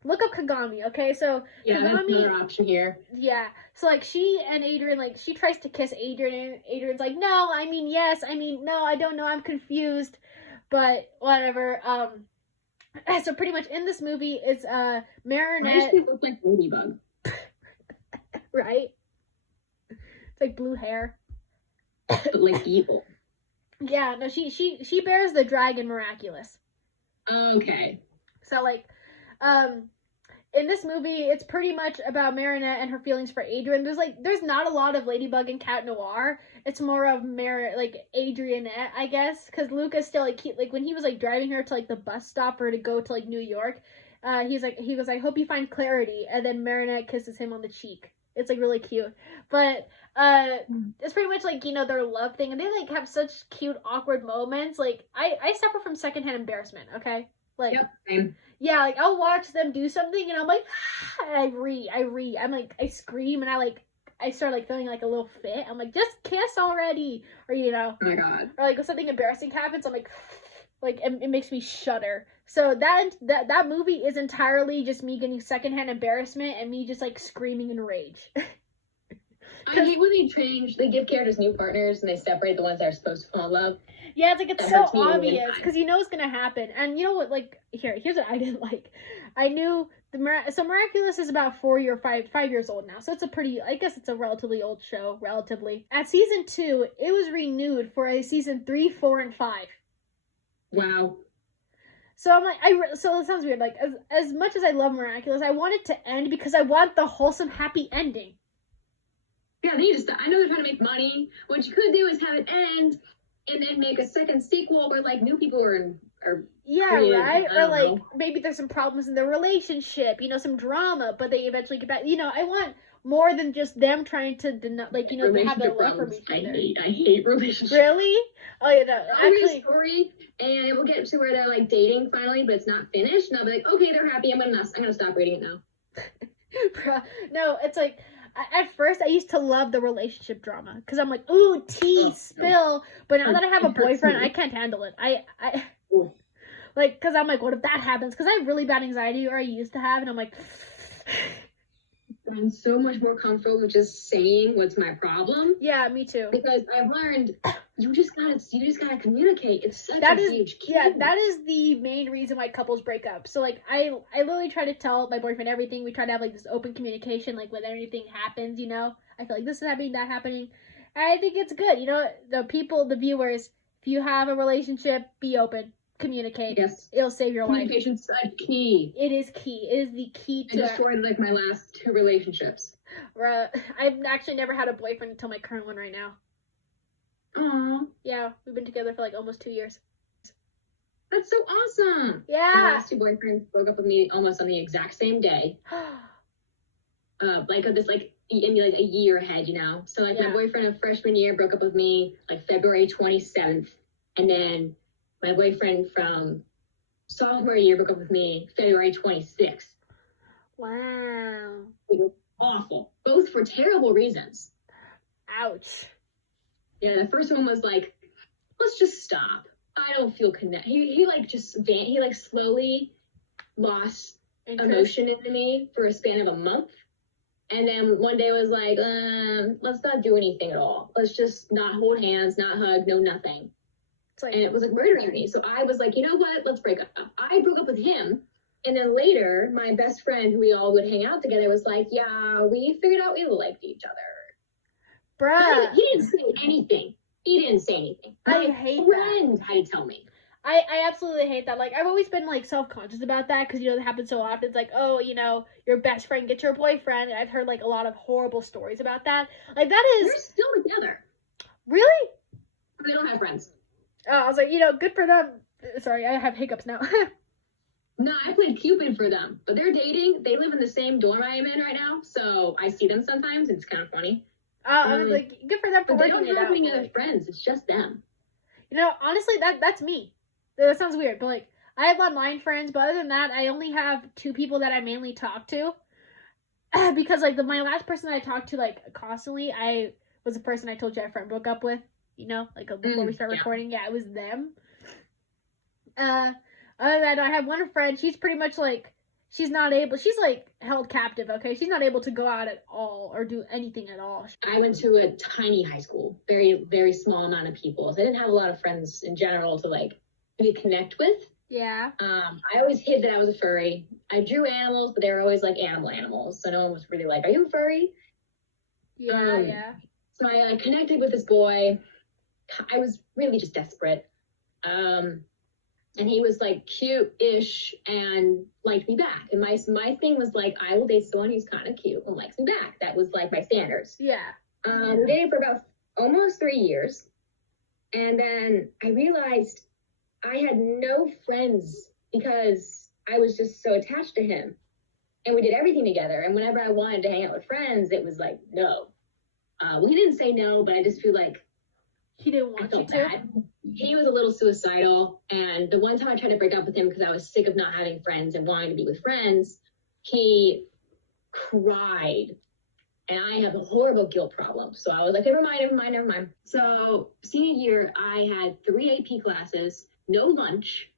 look up Kagami, okay? So yeah, Kagami, that's another option here. Yeah. So like she and Adrian, like she tries to kiss Adrian, and Adrian's like, no, I mean yes, I mean no, I don't know, I'm confused, but whatever. So pretty much in this movie, it's Marinette. She looks like Ladybug. Right. Like blue hair, but like evil. Yeah, no, she bears the dragon Miraculous. Okay. So like, in this movie, it's pretty much about Marinette and her feelings for Adrian. There's not a lot of Ladybug and Cat Noir. It's more of Adrianette, I guess, because Luca's still like when he was like driving her to like the bus stop or to go to like New York, he goes, I hope you find clarity, and then Marinette kisses him on the cheek. It's like really cute, but it's pretty much like their love thing, and they like have such cute awkward moments. Like I suffer from secondhand embarrassment. Okay, like yep, same. Yeah, like I'll watch them do something, and I'm like, I'm like I scream, and I start like throwing like a little fit. I'm like, just kiss already, or oh my god, or like when something embarrassing happens, I'm like it makes me shudder. So that movie is entirely just me getting secondhand embarrassment and me just like screaming in rage. I hate when they give characters new partners and they separate the ones that are supposed to fall in love. Yeah, it's like it's so obvious because you know it's gonna happen. And you know what? Like here's what I didn't like. I knew so Miraculous is about 4 or 5 years old now, so it's I guess it's a relatively old show. Relatively. At season 2, it was renewed for a season 3, 4, and 5. Wow. So I'm like, so it sounds weird. Like as much as I love Miraculous, I want it to end because I want the wholesome, happy ending. Yeah, they need to stop. I know they're trying to make money. What you could do is have it end and then make a second sequel where like new people are yeah, creative. right? Or like know. Maybe there's some problems in their relationship, some drama, but they eventually get back. I want more than just them trying to have their love for each other. I hate relationships. Really? Oh yeah, no, I'll read a story and it will get to where they're like dating finally, but it's not finished. And I'll be like, okay, they're happy. I'm gonna stop reading it now. No, it's like at first I used to love the relationship drama because I'm like, ooh, tea spill. No. But now that I have a boyfriend, I can't handle it. I like because I'm like, what if that happens? Because I have really bad anxiety, or I used to have, and I'm like. I'm so much more comfortable with just saying what's my problem. Yeah, me too. Because I've learned you just gotta communicate. It's such a huge key. Yeah, that is the main reason why couples break up. So like I literally try to tell my boyfriend everything. We try to have like this open communication, like when anything happens, I feel like this is happening, that happening. And I think it's good. The viewers, if you have a relationship, be open. Communicate. Yes. It'll save your life. Communication's such key. It is key. It is the key to I destroyed like my last 2 relationships. I've actually never had a boyfriend until my current one right now. Aww. Yeah, we've been together for like almost 2 years. That's so awesome. Yeah. My last 2 boyfriends broke up with me almost on the exact same day. In like a year ahead, So like my boyfriend of freshman year broke up with me like February 27th, and then my boyfriend from sophomore year broke up with me February 26th. Wow. It was awful. Both for terrible reasons. Ouch. Yeah, the first one was like, let's just stop. I don't feel connected. He slowly lost emotion into me for a span of a month. And then one day was like, let's not do anything at all. Let's just not hold hands, not hug, no nothing. And it was like murdering me. So I was like, you know what? Let's break up. I broke up with him And then later, my best friend, who we all would hang out together, was like, yeah, we figured out we liked each other. Bruh. He didn't say anything. I hate friend had to tell me. I absolutely hate that. Like, I've always been, like, self-conscious about that because, it happens so often. It's like, oh, your best friend gets your boyfriend. And I've heard, like, a lot of horrible stories about that. Like, that is... They're still together. Really? They don't have friends. Oh, I was like, good for them. Sorry, I have hiccups now. No, I played Cupid for them. But they're dating. They live in the same dorm I am in right now. So I see them sometimes. It's kind of funny. I was like, good for them for working it out. But they don't have any other friends. It's just them. Honestly, that's me. That sounds weird, but, like, I have online friends, but other than that, I only have 2 people that I mainly talk to. Because, like, my last person I talked to, like, constantly, I was the person I told you I friend broke up with, like, before we start recording. Yeah, it was them. Other than that, I have one friend, she's pretty much, like, she's, like, held captive, okay? She's not able to go out at all or do anything at all. I went to a tiny high school, very, very small amount of people. So I didn't have a lot of friends in general to, like, maybe connect with. Yeah. I always hid that I was a furry. I drew animals, but they were always, like, animals. So no one was really like, are you a furry? Yeah, yeah. So I connected with this boy. I was really just desperate. And he was, like, cute-ish and liked me back. And my thing was, like, I will date someone who's kind of cute and likes me back. That was, like, my standards. Yeah. We dated for about almost 3 years. And then I realized I had no friends because I was just so attached to him. And we did everything together. And whenever I wanted to hang out with friends, it was like, no. He didn't say no, but I just feel like he didn't want you to. Bad. He was a little suicidal. And the one time I tried to break up with him because I was sick of not having friends and wanting to be with friends, he cried. And I have a horrible guilt problem. So I was like, never mind. So senior year, I had 3 AP classes, no lunch,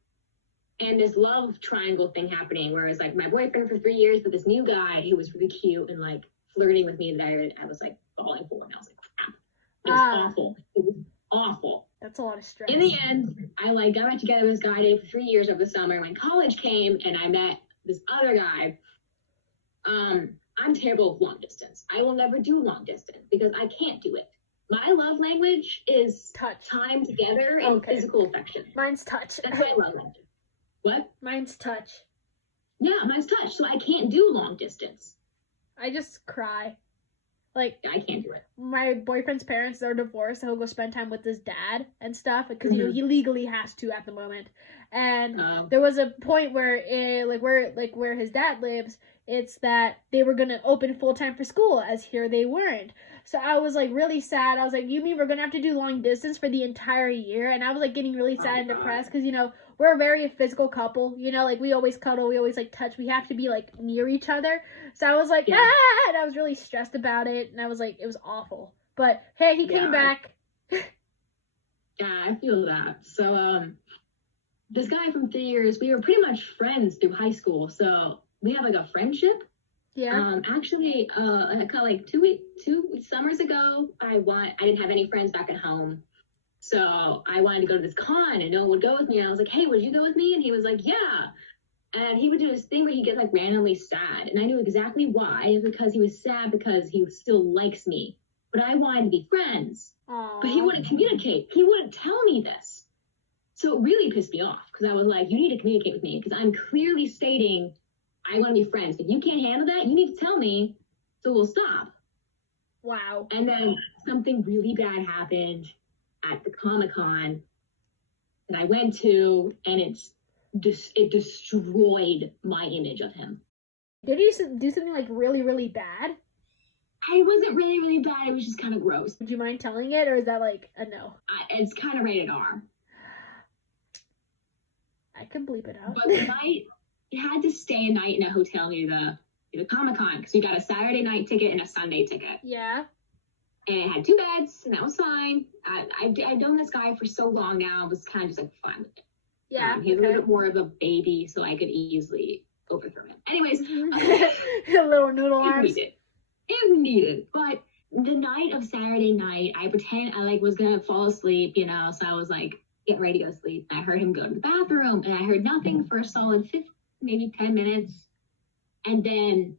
and this love triangle thing happening where it was like my boyfriend for 3 years, but this new guy who was really cute and, like, flirting with me that I was, like, falling for. And I was like, crap. It was awful. It was awful. That's a lot of stress. In the end, I, like, got back together with this guy I dated for 3 years over the summer. When college came and I met this other guy, I'm terrible with long distance. I will never do long distance because I can't do it. My love language is touch, time together, and physical affection. Mine's touch. That's my love language. What? Mine's touch. Yeah, mine's touch. So I can't do long distance. I just cry. Like, I can't do it. My boyfriend's parents, they're divorced, so he'll go spend time with his dad and stuff because he legally has to at the moment. And there was a point where where his dad lives, it's that they were gonna open full time for school, as here they weren't. So I was, like, really sad. I was like, you mean we're gonna have to do long distance for the entire year? And I was, like, getting really sad and depressed because we're a very physical couple. Like, we always cuddle, we always, like, touch. We have to be, like, near each other. So I was like, and I was really stressed about it. And I was like, it was awful. But hey, he came back. Yeah, I feel that. So this guy from 3 years, we were pretty much friends through high school. So we have, like, a friendship. Yeah. Actually, like 2 summers ago, I didn't have any friends back at home. So I wanted to go to this con and no one would go with me. And I was like, hey, would you go with me? And he was like, yeah. And he would do this thing where he'd get, like, randomly sad. And I knew exactly why. Because he was sad because he still likes me. But I wanted to be friends. Aww. But he wouldn't communicate. He wouldn't tell me this. So it really pissed me off. Because I was like, you need to communicate with me. Because I'm clearly stating I want to be friends. If you can't handle that, you need to tell me so we'll stop. Wow. And then something really bad happened at the Comic-Con that I went to, and it destroyed my image of him. Did you do something, like, really, really bad? It wasn't really, really bad. It was just kind of gross. Would you mind telling it, or is that, like, a no? It's kind of rated R. I could bleep it out. But the night, you had to stay a night in a hotel near the Comic-Con, because you got a Saturday night ticket and a Sunday ticket. Yeah. And it had 2 beds, and that was fine. I've known this guy for so long now. It was kind of just, like, fun with it. Yeah. He's a little bit more of a baby, so I could easily overthrow him. Anyways. Little noodle arms. If needed. But the night of Saturday night, I pretend I, like, was going to fall asleep, so I was, like, getting ready to go to sleep. I heard him go to the bathroom, and I heard nothing for a solid maybe 10 minutes, and then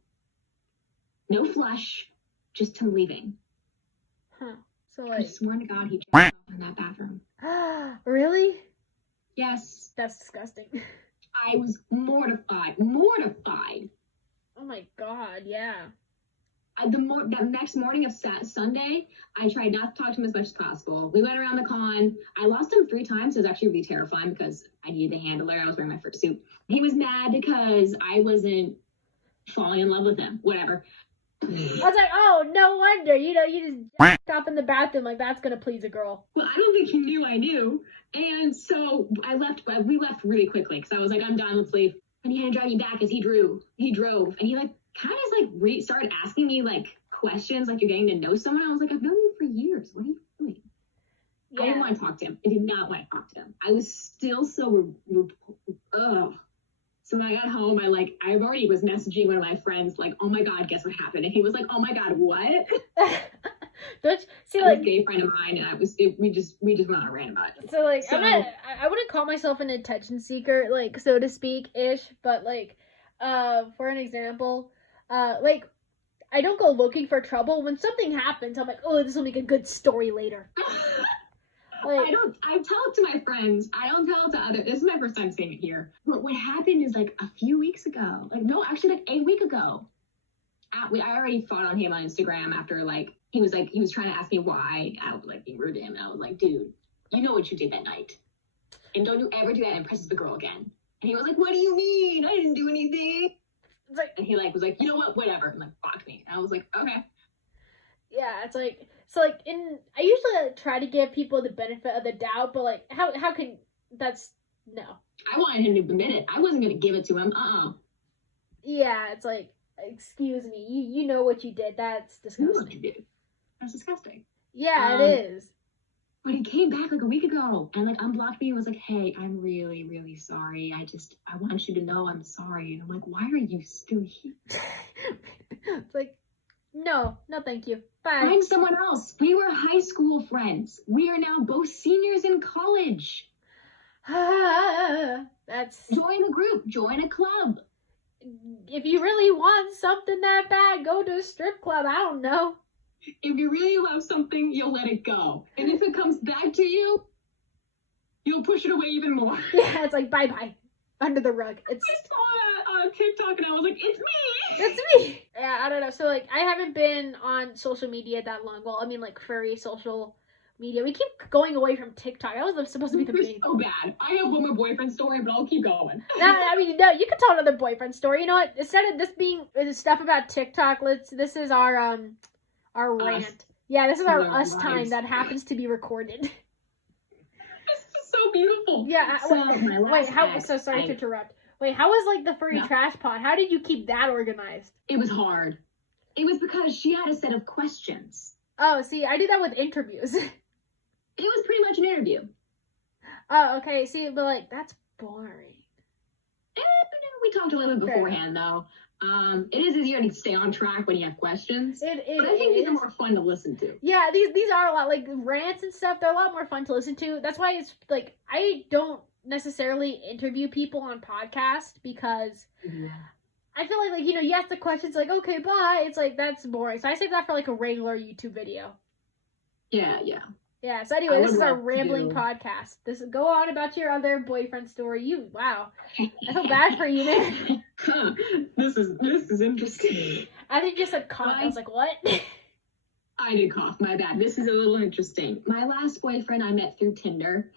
no flush, just him leaving. Huh. So I like, swear to God, he jacked off in that bathroom. really? Yes. That's disgusting. I was mortified. Mortified. Oh my God, yeah. That next morning of Sunday, I tried not to talk to him as much as possible. We went around the con. I lost him 3 times. It was actually really terrifying because I needed a handler. I was wearing my fursuit. He was mad because I wasn't falling in love with him. Whatever. I was like, oh, no wonder. You know, you just jacked off in the bathroom. Like, that's going to please a girl. Well, I don't think he knew I knew. And so we left really quickly because I was like, I'm done, let's leave. And he had to drive me back because he drove. And he like kind of like started asking me like questions, like you're getting to know someone. I was like, I've known you for years. What are you doing? Yeah. I didn't want to talk to him. I did not want to talk to him. I was still so So when I got home, I already was messaging one of my friends, like, oh my God, guess what happened? And he was like, oh my God, what? Don't you, see, like, like, a gay friend of mine, and we just went on a rant about it. So like, I wouldn't call myself an attention seeker, like, so to speak, ish, but like, for an example, like, I don't go looking for trouble. When something happens, I'm like, oh, this will make a good story later. Like, I tell it to my friends. I don't tell it to others. This is my first time saying it here. But what happened is like a few weeks ago, like a week ago, I already fought on him on Instagram after he was trying to ask me why I was like being rude to him. And I was like, dude, you know what you did that night. And don't you ever do that and impress the girl again. And he was like, what do you mean? I didn't do anything. And he was like, you know what, whatever. And blocked me. And I was like, okay. Yeah, it's like, so like I usually try to give people the benefit of the doubt, but like how can no. I wanted him to admit it. I wasn't gonna give it to him. Yeah, it's like, excuse me, you know what you did. That's disgusting. You know what I did. That's disgusting. Yeah, it is. But he came back like a week ago and unblocked me and was like, hey, I'm really, really sorry. I want you to know I'm sorry. And I'm like, why are you still here? It's like, no, thank you. Bye. Find someone else. We were high school friends. We are now both seniors in college. That's... Join a group. Join a club. If you really want something that bad, go to a strip club. I don't know. If you really love something, you'll let it go. And if it comes back to you, you'll push it away even more. Yeah, it's like, bye-bye. Under the rug. I saw that on TikTok and I was like, it's me! It's me! Yeah, I don't know. So, like, I haven't been on social media that long. Well, I mean, like, furry social media. We keep going away from TikTok. That was supposed to be the main so bad. I have one more boyfriend story, but I'll keep going. I mean, no, you can tell another boyfriend story. You know what? Instead of this being stuff about TikTok, this is our rant. Yeah, this is our us time that happens to be recorded. So beautiful. Yeah. Sorry to interrupt. Wait, how was like the furry trash pod? How did you keep that organized? It was hard. It was because she had a set of questions. Oh, see, I do that with interviews. It was pretty much an interview. Oh, okay. See, but like that's boring. We talked a little bit beforehand, though. It is easier to stay on track when you have questions. But I think these are more fun to listen to. Yeah, these are a lot, like rants and stuff. They're a lot more fun to listen to. That's why it's like I don't necessarily interview people on podcasts because I feel like you ask the questions like, okay, bye. It's like that's boring. So I save that for like a regular YouTube video. Yeah. Yeah, so anyway, this is our rambling podcast. Go on about your other boyfriend story. Wow. I feel bad for you, man. This is interesting. I think you said cough. I was like, what? I did cough, my bad. This is a little interesting. My last boyfriend I met through Tinder.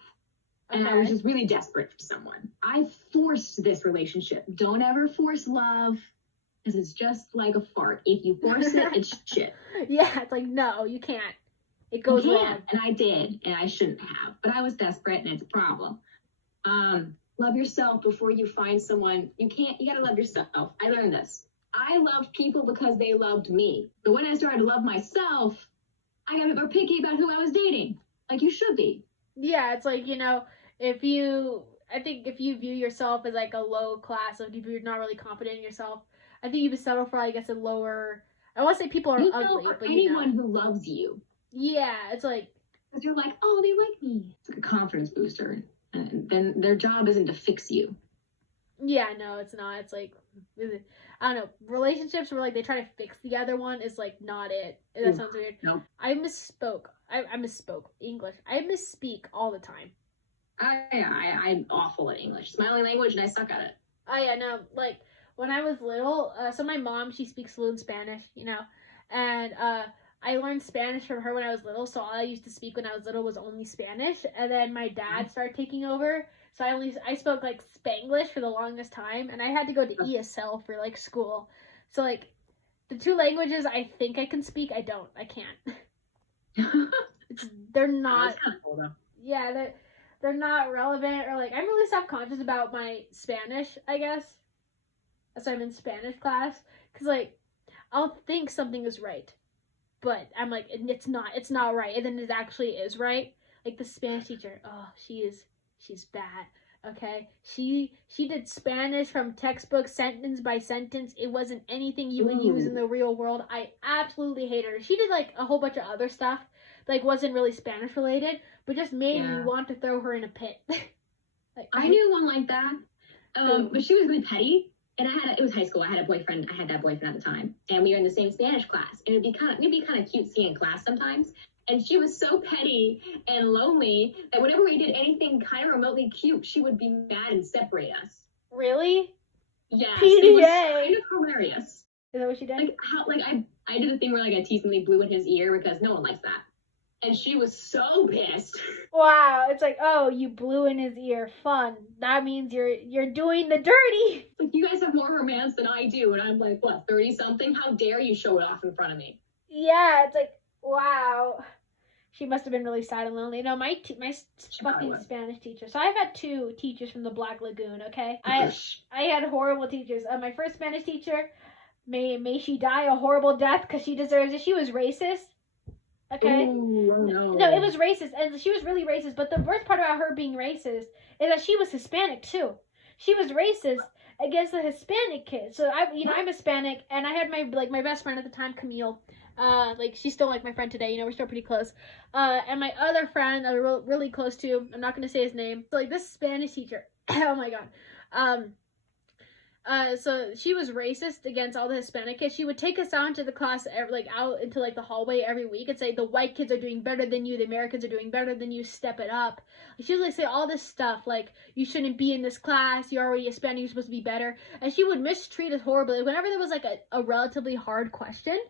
And I was just really desperate for someone. I forced this relationship. Don't ever force love. Because it's just like a fart. If you force it, it's shit. Yeah, it's like, no, you can't. It goes wrong. And I did, and I shouldn't have. But I was desperate, and it's a problem. Love yourself before you find someone. You gotta love yourself. I learned this. I loved people because they loved me. But when I started to love myself, I got more picky about who I was dating. Like you should be. Yeah, it's like, if you view yourself as like a low class, if you're not really confident in yourself, I think you would settle for, I guess, a lower, I want to say people are ugly, but anyone who loves you. Yeah, it's like, because you're like, oh, they like me. It's like a confidence booster. And then their job isn't to fix you. Yeah, no, it's not. It's like, I don't know. Relationships where like they try to fix the other one is like not it. That sounds weird. No. I misspoke. I misspoke English. I misspeak all the time. I'm awful at English. It's my only language, and I suck at it. I know. Like when I was little, so my mom, she speaks fluent Spanish, and I learned Spanish from her when I was little. So all I used to speak when I was little was only Spanish, and then my dad started taking over. So I spoke like Spanglish for the longest time, and I had to go to ESL for like school. So like the two languages I think I can speak, I can't. They're not. That's kind of cool though. Yeah, they're not relevant, or like I'm really self-conscious about my Spanish, I guess. So I'm in Spanish class, because like I'll think something is right, but I'm like it's not right, and then it actually is right. Like the Spanish teacher, oh, she's bad. Okay, she did Spanish from textbook, sentence by sentence. It wasn't anything you would use in the real world. I absolutely hated her. She did like a whole bunch of other stuff, like wasn't really Spanish related, but just made me want to throw her in a pit. Like, I knew one like that, but she was really petty. And it was high school. I had that boyfriend at the time, and we were in the same Spanish class. And we'd be kind of cutesy in class sometimes. And she was so petty and lonely that whenever we did anything kind of remotely cute, she would be mad and separate us. Really? Yes. PDA. It was kind of hilarious. Is that what she did? I did the thing where I teasingly blew in his ear because no one likes that. And she was so pissed. Wow, it's like, oh, you blew in his ear. Fun. That means you're doing the dirty. Like, you guys have more romance than I do, and I'm like, what, 30-something? How dare you show it off in front of me? Yeah, it's like, wow. She must have been really sad and lonely. No, my fucking Spanish teacher. So I've had two teachers from the Black Lagoon. Okay, I had horrible teachers. My first Spanish teacher, may she die a horrible death because she deserves it. She was racist. Okay. Ooh, oh no. No, it was racist, and she was really racist. But the worst part about her being racist is that she was Hispanic too. She was racist against the Hispanic kids. So I'm Hispanic, and I had my best friend at the time, Camille. She's still like my friend today. We're still pretty close. And my other friend that we're really close to, I'm not gonna say his name. So like this Spanish teacher, oh my god. So she was racist against all the Hispanic kids. She would take us out into the class, out into the hallway every week and say, the white kids are doing better than you, the Americans are doing better than you, step it up. She would say all this stuff, like, you shouldn't be in this class, you're already Hispanic, you're supposed to be better. And she would mistreat us horribly. Whenever there was a relatively hard question,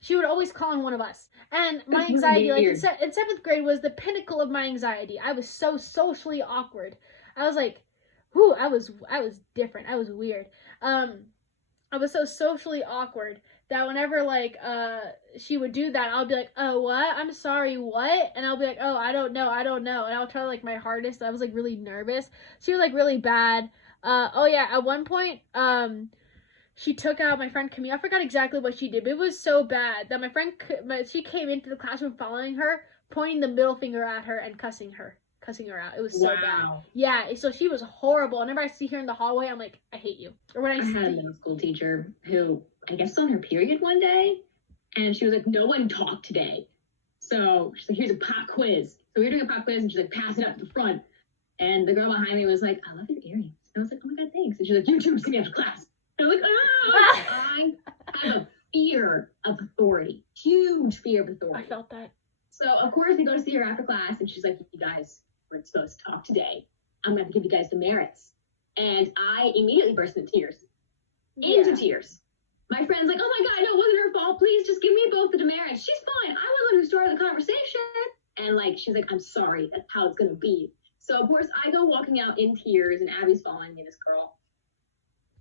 she would always call on one of us. And my anxiety, in 7th grade, was the pinnacle of my anxiety. I was so socially awkward. I was like, whew, I was different. I was weird. I was so socially awkward that whenever she would do that, I'll be like, oh, what? I'm sorry, what? And I'll be like, oh, I don't know. And I'll try my hardest. I was really nervous. She was really bad. At one point, she took out my friend Camille. I forgot exactly what she did, but it was so bad that my friend, she came into the classroom following her, pointing the middle finger at her and cussing her out. It was so bad. Yeah, so she was horrible. Whenever I see her in the hallway, I'm like, I hate you. Or when I had a middle school teacher who, I guess, was on her period one day, and she was like, no one talked today. So she's like, here's a pop quiz. So we were doing a pop quiz, and she's like, pass it up to the front. And the girl behind me was like, I love your earrings. And I was like, oh my god, thanks. And she's like, you too, see me after class. And I'm like, oh! I have a fear of authority. Huge fear of authority. I felt that. So, of course, we go to see her after class, and she's like, you guys, we're supposed to talk today. I'm going to give you guys the merits. And I immediately burst into tears. Into tears. My friend's like, oh my god, no, it wasn't her fault. Please just give me both the demerits. She's fine. I was the one who started the conversation. And she's like, I'm sorry. That's how it's going to be. So, of course, I go walking out in tears, and Abby's following me, this girl.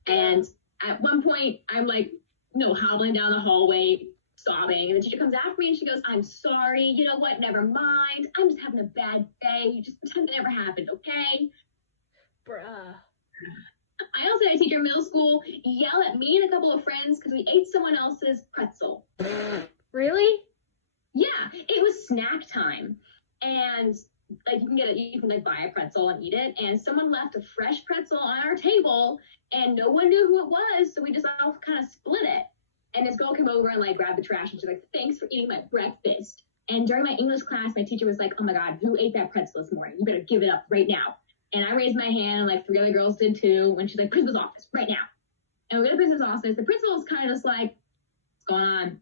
And at one point, I'm hobbling down the hallway, sobbing, and the teacher comes after me and she goes, I'm sorry, you know what, never mind, I'm just having a bad day, you just pretend it never happened, okay? Bruh. I also had a teacher in middle school yell at me and a couple of friends because we ate someone else's pretzel. Really? Yeah, it was snack time, and you can buy a pretzel and eat it, and someone left a fresh pretzel on our table, and no one knew who it was, so we just all kind of split it. And this girl came over and grabbed the trash, and she's like, thanks for eating my breakfast. And during my English class, my teacher was like, oh my god, who ate that pretzel this morning? You better give it up right now. And I raised my hand, and like 3 other girls did too. When she's like, principal's office, right now. And we go to the principal's office. The principal's kind of just like, what's going on?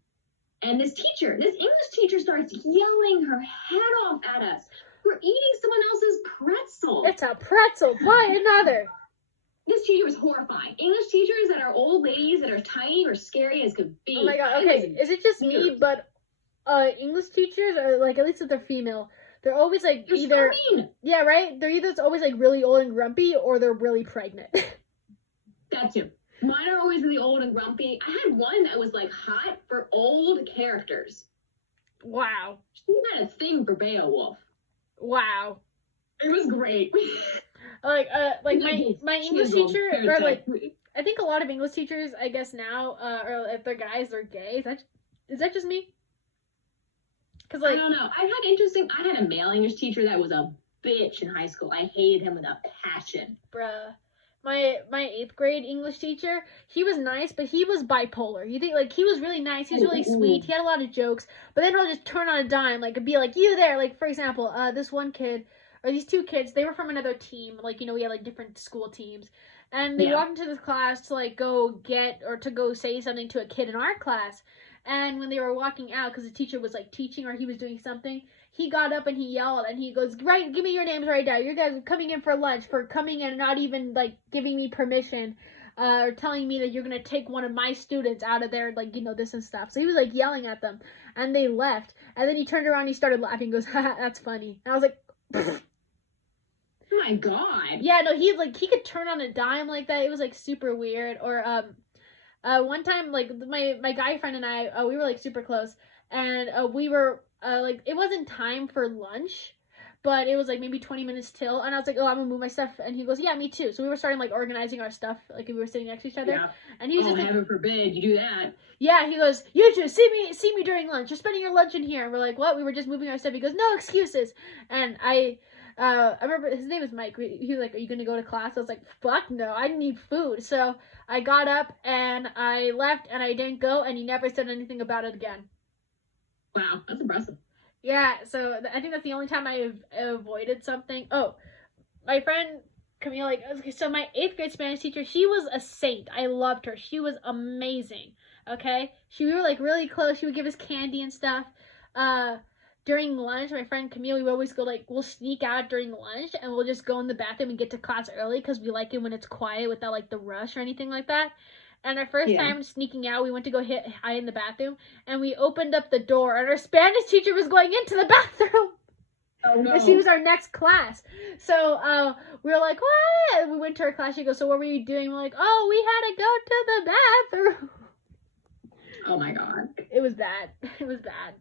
And this English teacher starts yelling her head off at us for eating someone else's pretzel. It's a pretzel. Buy another. This teacher was horrifying. English teachers that are old ladies that are tiny or scary as could be. Oh my god. Okay, is it just me, but English teachers, or like at least if they're female, they're always like They're either so mean. yeah, right? They're either always like really old and grumpy, or they're really pregnant. That too. Mine are always really old and grumpy. I had one that was like hot for old characters. Wow. She had a thing for Beowulf. Wow. It was great. Like my English teacher, or like I I think a lot of English teachers, I guess now, or if they're guys, they're gay. Is that just me? Because like don't know. I had a male English teacher that was a bitch in high school. I hated him with a passion. bruh. My 8th grade English teacher, he was nice, but he was bipolar. You think, like, he was really nice, he was really sweet, he had a lot of jokes, but then he'll just turn on a dime, like, it'd be like, you there, like, for example, this one kid, or these 2 kids, they were from another team, like, you know, we had, like, different school teams, and they walked into this class to, like, go say something to a kid in our class, and when they were walking out, because the teacher was, like, teaching, or he was doing something, he got up and he yelled and he goes, right, give me your names right now. You guys are coming in for lunch, for coming in and not even like giving me permission, or telling me that you're gonna take one of my students out of there, like, you know, this and stuff. So he was like yelling at them, and they left. And then he turned around and he started laughing. He goes, haha, that's funny. And I was like, oh my god. yeah, no, he could turn on a dime like that. It was like super weird. Or one time, like my guy friend and I, we were like super close, and we were like, it wasn't time for lunch, but it was like maybe 20 minutes till, and I was like, oh, I'm gonna move my stuff, and he goes, yeah, me too. So we were starting like organizing our stuff, like we were sitting next to each other, and he was just like, heaven forbid you do that. yeah, he goes, you two, see me during lunch, you're spending your lunch in here. And we're like, what? We were just moving our stuff. He goes, no excuses. And I remember his name was Mike. He was like, are you gonna go to class? I was like, fuck no, I need food. So I got up and I left, and I didn't go, and he never said anything about it again. Wow, that's impressive. Yeah, so I think that's the only time I've avoided something. Oh, my friend Camille, like, okay, so my 8th grade Spanish teacher, she was a saint. I loved her. She was amazing. Okay, we were like really close. She would give us candy and stuff. During lunch, my friend Camille, we would always go, like, we'll sneak out during lunch, and we'll just go in the bathroom and get to class early, because we like it when it's quiet without like the rush or anything like that. And our first time sneaking out, we went to go hide in the bathroom, and we opened up the door, and our Spanish teacher was going into the bathroom. Oh no. And she was our next class. So we were like, what? And we went to her class. She goes, so what were you doing? We're like, oh, we had to go to the bathroom. Oh my god. It was bad. It was bad.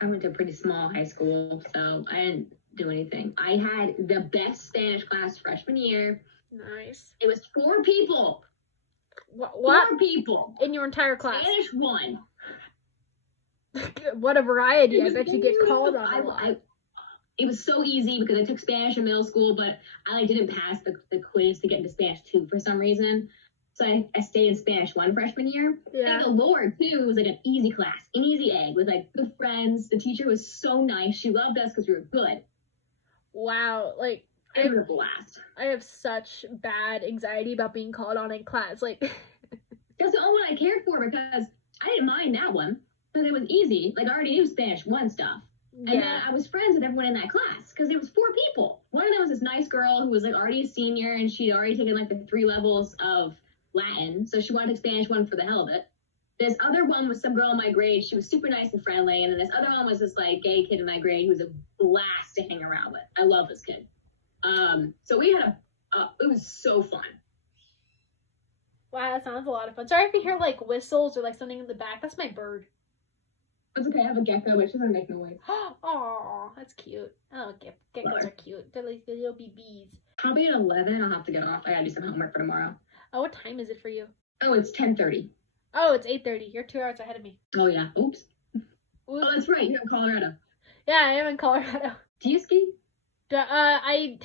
I went to a pretty small high school, so I didn't do anything. I had the best Spanish class freshman year. Nice. It was 4 people. What? 4 people. In your entire class? Spanish 1. What a variety. I bet you get called on a lot. It was so easy because I took Spanish in middle school, but I like didn't pass the quiz to get into Spanish 2 for some reason. So I stayed in Spanish 1 freshman year. Yeah. Thank the Lord, too. It was like an easy class, an easy egg with like good friends. The teacher was so nice. She loved us because we were good. Wow. Like, It was a blast. I have such bad anxiety about being called on in class. Like, That's the only one I cared for because I didn't mind that one because it was easy. Like, I already knew Spanish 1 stuff. And then I was friends with everyone in that class because it was 4 people. One of them was this nice girl who was like already a senior, and she'd already taken like the 3 levels of Latin. So she wanted to take Spanish 1 for the hell of it. This other one was some girl in my grade. She was super nice and friendly. And then this other one was this like gay kid in my grade who was a blast to hang around with. I love this kid. So we had it was so fun. wow, that sounds a lot of fun. Sorry if you hear like whistles or like something in the back. That's my bird. It's okay. I have a gecko, but she doesn't make noise. Oh, that's cute. Oh, geckos are cute. They're like the little BBs. Probably at 11. I'll have to get off. I gotta do some homework for tomorrow. Oh, what time is it for you? Oh, it's 10:30. Oh, it's 8:30. You're 2 hours ahead of me. Oh yeah. Oops. Oops. Oh, that's right. You're in Colorado. Yeah, I am in Colorado. Do you ski? I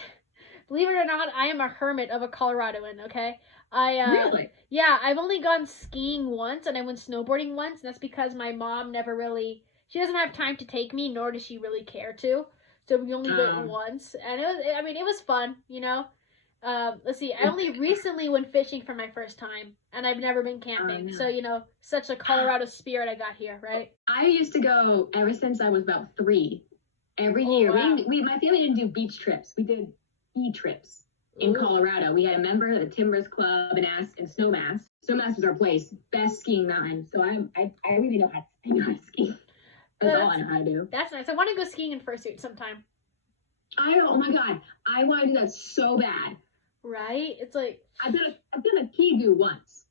believe it or not, I am a hermit of a Coloradoan. Okay, Really? Yeah, I've only gone skiing once, and I went snowboarding once. And that's because my mom never really, she doesn't have time to take me, nor does she really care to. so we only went once, and it was fun, you know. Let's see, I only recently went fishing for my first time, and I've never been camping, so you know, such a Colorado spirit I got here, right? I used to go ever since I was about 3. Every year, wow. my family didn't do beach trips. We did ski trips in Colorado. We had a member of the Timbers Club in Snowmass. Snowmass was our place, best skiing mountain. So I really know how to ski. That's all I know how to do. That's nice. I want to go skiing in fursuit sometime. Oh my god, I want to do that so bad. Right? It's like I've done a Kigu once.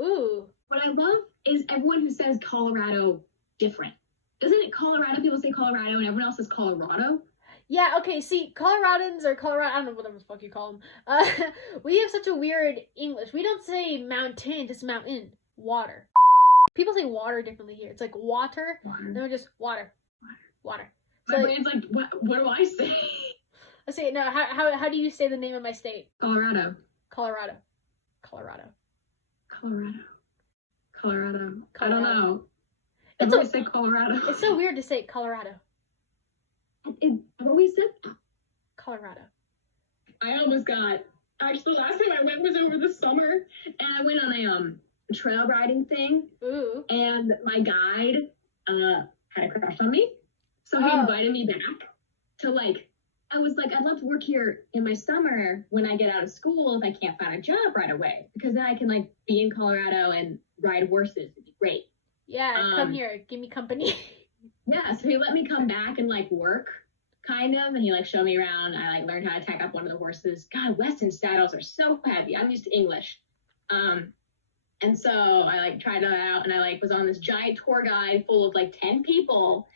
Ooh. What I love is everyone who says Colorado different. Doesn't it Colorado? People say Colorado and everyone else says Colorado. Yeah, okay, see, Coloradans or Colorado, I don't know what the fuck you call them. We have such a weird English. We don't say mountain, just mountain. Water. People say water differently here. It's like water. Then we're just water. Water. So my brain's like, what do I say? Let's see, no, how do you say the name of my state? Colorado. Colorado. Colorado. Colorado. Colorado. I don't know. I've always said Colorado. It's so weird to say Colorado. I've always said Colorado. I almost got, actually the last time I went was over the summer, and I went on a trail riding thing. Ooh. And my guide had a crush on me. So he invited me back to I was like, I'd love to work here in my summer when I get out of school if I can't find a job right away. Because then I can be in Colorado and ride horses. It'd be great. Yeah, come here. Give me company. Yeah, so he let me come back and work, kind of. And he showed me around. I learned how to tack up one of the horses. God, Weston saddles are so heavy. I'm used to English. And so I tried that out, and I was on this giant tour guide full of 10 people,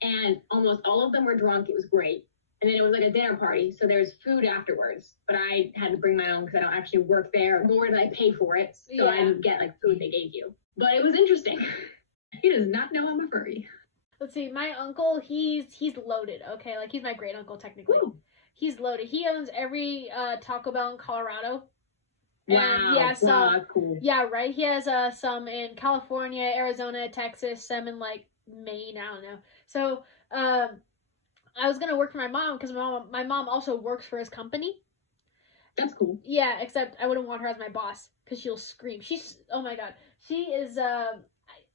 and almost all of them were drunk. It was great. And then it was a dinner party, so there's food afterwards. But I had to bring my own because I don't actually work there, nor did I pay for it. So I didn't get food they gave you. But it was interesting. He does not know I'm a furry. Let's see, my uncle, he's loaded, okay? He's my great uncle, technically. Ooh. He's loaded. He owns every Taco Bell in Colorado. Wow, yeah, so, wow, that's cool. Yeah, right. He has some in California, Arizona, Texas, some in Maine, I don't know. So, I was gonna work for my mom because my mom also works for his company. That's cool. Yeah, except I wouldn't want her as my boss because she'll scream. Oh my god, she is.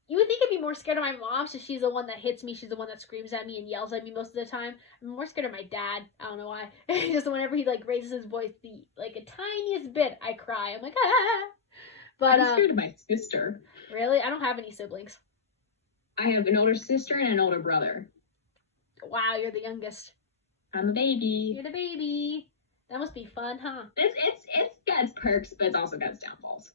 You would think I'd be more scared of my mom, so she's the one that hits me. She's the one that screams at me and yells at me most of the time. I'm more scared of my dad. I don't know why. Just whenever he raises his voice the a tiniest bit, I cry. I'm like ah. But I'm scared of my sister. Really, I don't have any siblings. I have an older sister and an older brother. Wow, you're the youngest. I'm a baby. You're the baby. That must be fun, huh? It's got its perks, but it's also got its downfalls.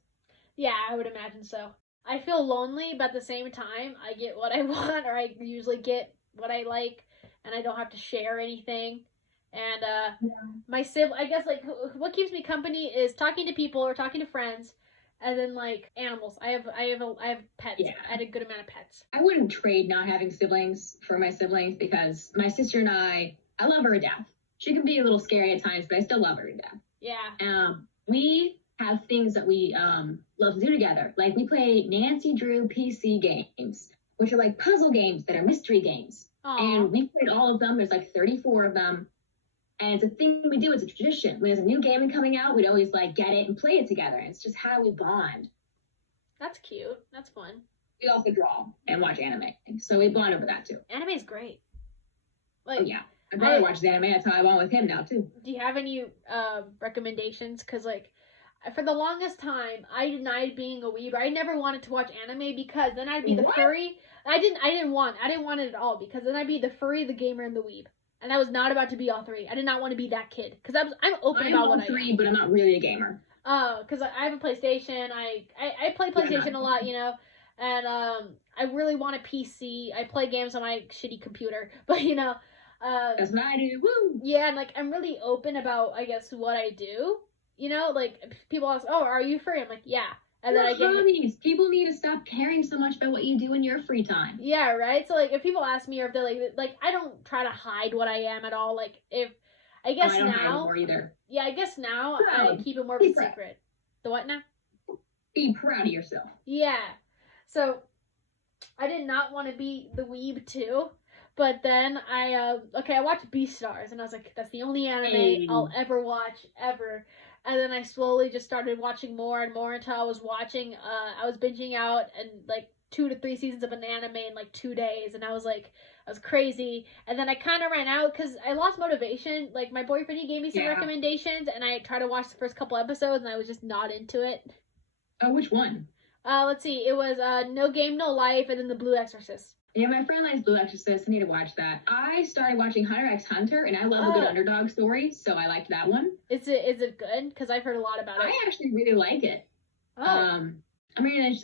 Yeah, I would imagine so. I feel lonely, but at the same time, I get what I want, or I usually get what I like, and I don't have to share anything. And my sibling, I guess, what keeps me company is talking to people or talking to friends, and then animals. I have pets. Yeah. I had a good amount of pets. I wouldn't trade not having siblings for my siblings because my sister and I love her to death. She can be a little scary at times, but I still love her to death. Yeah. We have things that we love to do together. We play Nancy Drew PC games, which are puzzle games that are mystery games. Aww. And we played all of them. There's 34 of them. And it's a thing we do. It's a tradition. When there's a new game coming out, we'd always get it and play it together. And it's just how we bond. That's cute. That's fun. We also draw and watch anime. So we bond over that too. Anime is great. Oh, yeah. My brother watches anime. That's how I bond with him now too. Do you have any recommendations? Because for the longest time, I denied being a weeb. I never wanted to watch anime because then I'd be the furry. I didn't want it at all because then I'd be the furry, the gamer, and the weeb. And I was not about to be all three. I did not want to be that kid because I'm open about what I am. I'm all three, but I'm not really a gamer. Oh, because I have a PlayStation. I play PlayStation a lot, and I really want a PC. I play games on my shitty computer, but that's what I do. Woo! Yeah, and I'm really open about what I do. People ask, "Oh, are you free?" I'm like, "Yeah." And then I get hobbies. People need to stop caring so much about what you do in your free time. Yeah, right. So if people ask me, or if they're I don't try to hide what I am at all. If I guess I don't now, hide anymore either. Yeah, I guess now I keep it more of a secret. The what now? Be proud of yourself. Yeah. So I did not want to be the weeb too, But then I watched Beastars, and I was like, that's the only anime I'll ever watch, ever. And then I slowly just started watching more and more until I was binging out and like 2 to 3 seasons of an anime in like 2 days, and I was crazy. And then I kind of ran out because I lost motivation. Like, my boyfriend, he gave me some recommendations, and I tried to watch the first couple episodes, and I was just not into it. Oh, which one? Let's see. It was No Game, No Life, and then The Blue Exorcist. Yeah, my friend likes Blue Exorcist. I need to watch that. I started watching Hunter x Hunter, and I love a good underdog story, so I liked that one. Is it good? Because I've heard a lot about it. I actually really like it. I mean,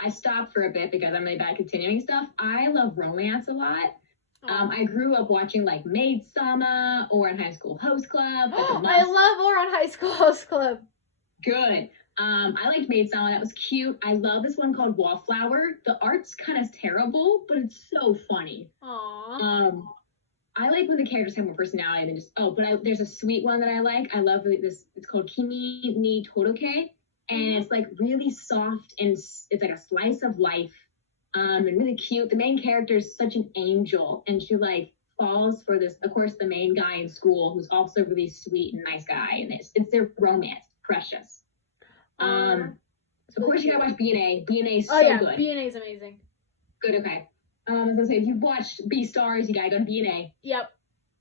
I stopped for a bit because I'm really bad at continuing stuff. I love romance a lot. I grew up watching like Maid Sama, Ouran High School Host Club. I love Ouran High School Host Club. Good. I liked Maid Sama. That was cute. I love this one called Wallflower. The art's kind of terrible, but it's so funny. Aww. I like when the characters have more personality than just there's a sweet one that I like. I love this. It's called Kimi ni Toroke. And it's like really soft and it's like a slice of life, and really cute. The main character is such an angel, and she like falls for this, of course, the main guy in school who's also really sweet and nice guy, and it's their romance, precious. So of course you gotta watch B&A. B&A is so good. B&A is amazing. Good, okay. I was gonna say, if you've watched Beastars, you gotta go to B&A. Yep.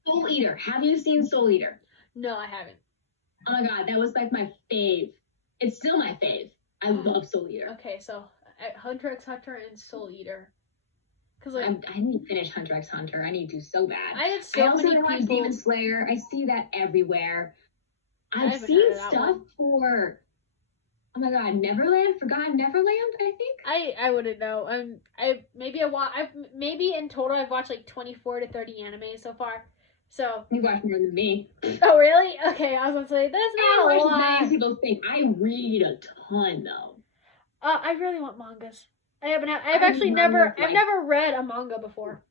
Soul Eater. Have you seen Soul Eater? No, I haven't. Oh my god, that was like my fave. It's still my fave. I love Soul Eater. Okay, so Hunter x Hunter and Soul Eater. Because I need to finish Hunter x Hunter. I need to so bad. I had so many people. Watch Demon Slayer. I see that everywhere. I've seen stuff for. Oh my god, Neverland, Forgotten Neverland. I think. I wouldn't know. Maybe in total I've watched like 24 to 30 animes so far. So you watch more than me. Oh really? Okay, I was gonna say that's not a lot. People think I read a ton though. I really want mangas. I've never read a manga before.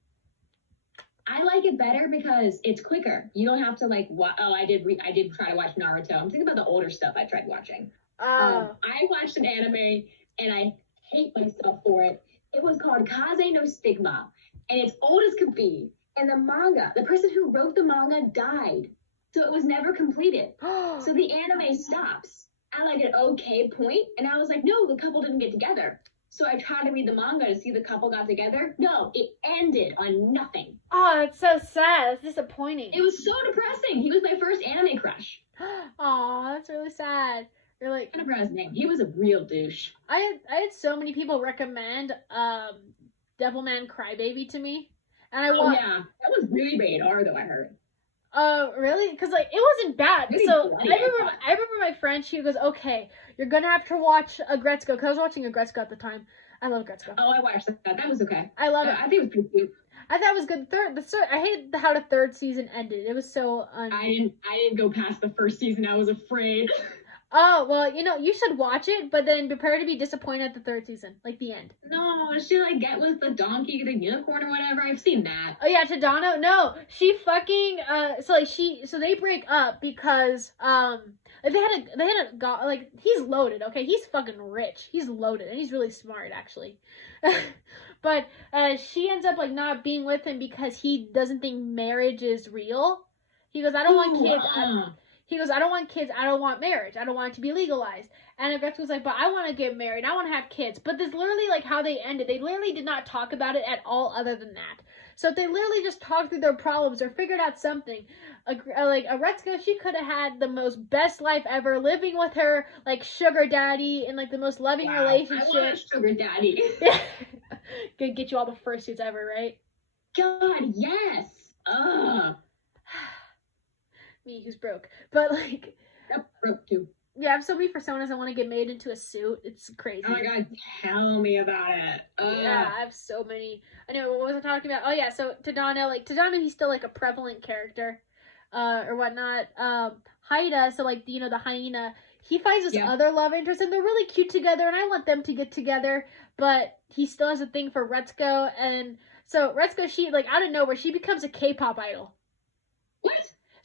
I like it better because it's quicker. You don't have to like I did try to watch Naruto. I'm thinking about the older stuff I tried watching. I watched an anime and I hate myself for it. It was called Kaze no Stigma, and it's old as could be. And the person who wrote the manga died, so it was never completed. So the anime stops at like an okay point, and I was like, no, the couple didn't get together. So I tried to read the manga to see the couple got together. No, it ended on nothing. Oh, that's so sad. That's disappointing. It was so depressing. He was my first anime crush. Aw, that's really sad. You're like, I don't remember his name. He was a real douche. I had so many people recommend Devilman Crybaby to me. And that was really rated R though, I heard. Really? Because like it wasn't bad. Really so I remember my friend. She goes, "Okay, you're gonna have to watch Agretzko." Because I was watching Agretzko at the time. I love Agretzko. Oh, I watched that. That was okay. I love it. I think it was pretty cute. I thought it was good. I hated how the third season ended. It was so. I didn't go past the first season. I was afraid. Oh, well, you should watch it, but then prepare to be disappointed at the third season, like the end. No, should I get with the donkey, the unicorn, or whatever? I've seen that. Oh yeah, Tadano. No, she fucking so they break up because he's loaded. Okay, he's fucking rich. He's loaded and he's really smart actually. But she ends up like not being with him because he doesn't think marriage is real. He goes, I don't want kids. He goes, I don't want kids. I don't want marriage. I don't want it to be legalized. And Agretzko was like, but I want to get married. I want to have kids. But this literally like how they ended. They literally did not talk about it at all other than that. So if they literally just talked through their problems or figured out something, like Agretzko, she could have had the most best life ever, living with her like sugar daddy in like the most loving relationship. I want a sugar daddy. Gonna get you all the fursuits ever, right? God, yes. Ugh. Me who's broke, but like yep, broke too. Yeah, I have so many personas I want to get made into a suit. It's crazy. Oh my god, tell me about it. Yeah, I have so many. Anyway, what was I talking about? Oh yeah, so Tadano, he's still like a prevalent character, or whatnot. Haida, so like the hyena, he finds this other love interest, and they're really cute together, and I want them to get together, but he still has a thing for Retsuko, and so Retsuko, she like out of nowhere, she becomes a K-pop idol. What?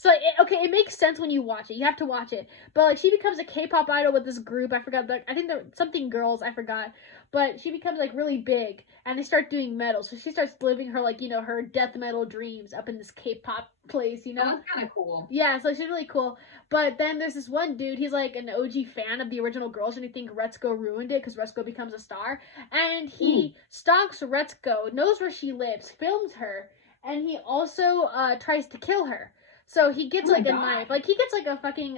So it makes sense when you watch it. You have to watch it. But like she becomes a K-pop idol with this group. I forgot. I think they're something girls. I forgot. But she becomes like really big, and they start doing metal. So she starts living her like her death metal dreams up in this K-pop place. Oh, that's kind of cool. Yeah, so she's really cool. But then there's this one dude. He's like an OG fan of the original girls, and he thinks Retsuko ruined it because Retsuko becomes a star. And he stalks Retsuko, knows where she lives, films her, and he also tries to kill her. So he gets like a knife. Like he gets like a fucking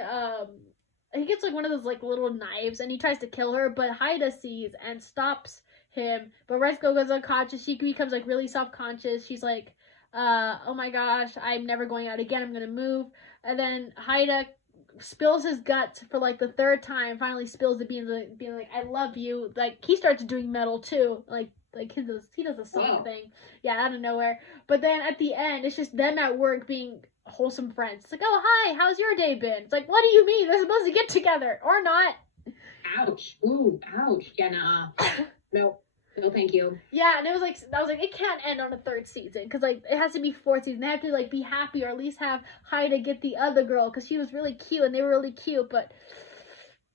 he gets like one of those like little knives, and he tries to kill her, but Haida sees and stops him. But Retsuko goes unconscious. She becomes like really self-conscious. She's like, oh my gosh, I'm never going out again. I'm gonna move. And then Haida spills his guts for like the third time. Finally spills it, being like, I love you. Like he starts doing metal too. Like he does a song thing. Yeah, out of nowhere. But then at the end, it's just them at work being wholesome friends. It's like, oh hi, how's your day been? It's like, what do you mean? They're supposed to get together or not? Ouch. Ooh, ouch. Yeah, nah. No, thank you. Yeah, and I was like, it can't end on a third season because like it has to be fourth season. They have to like be happy or at least have Haida get the other girl because she was really cute and they were really cute. But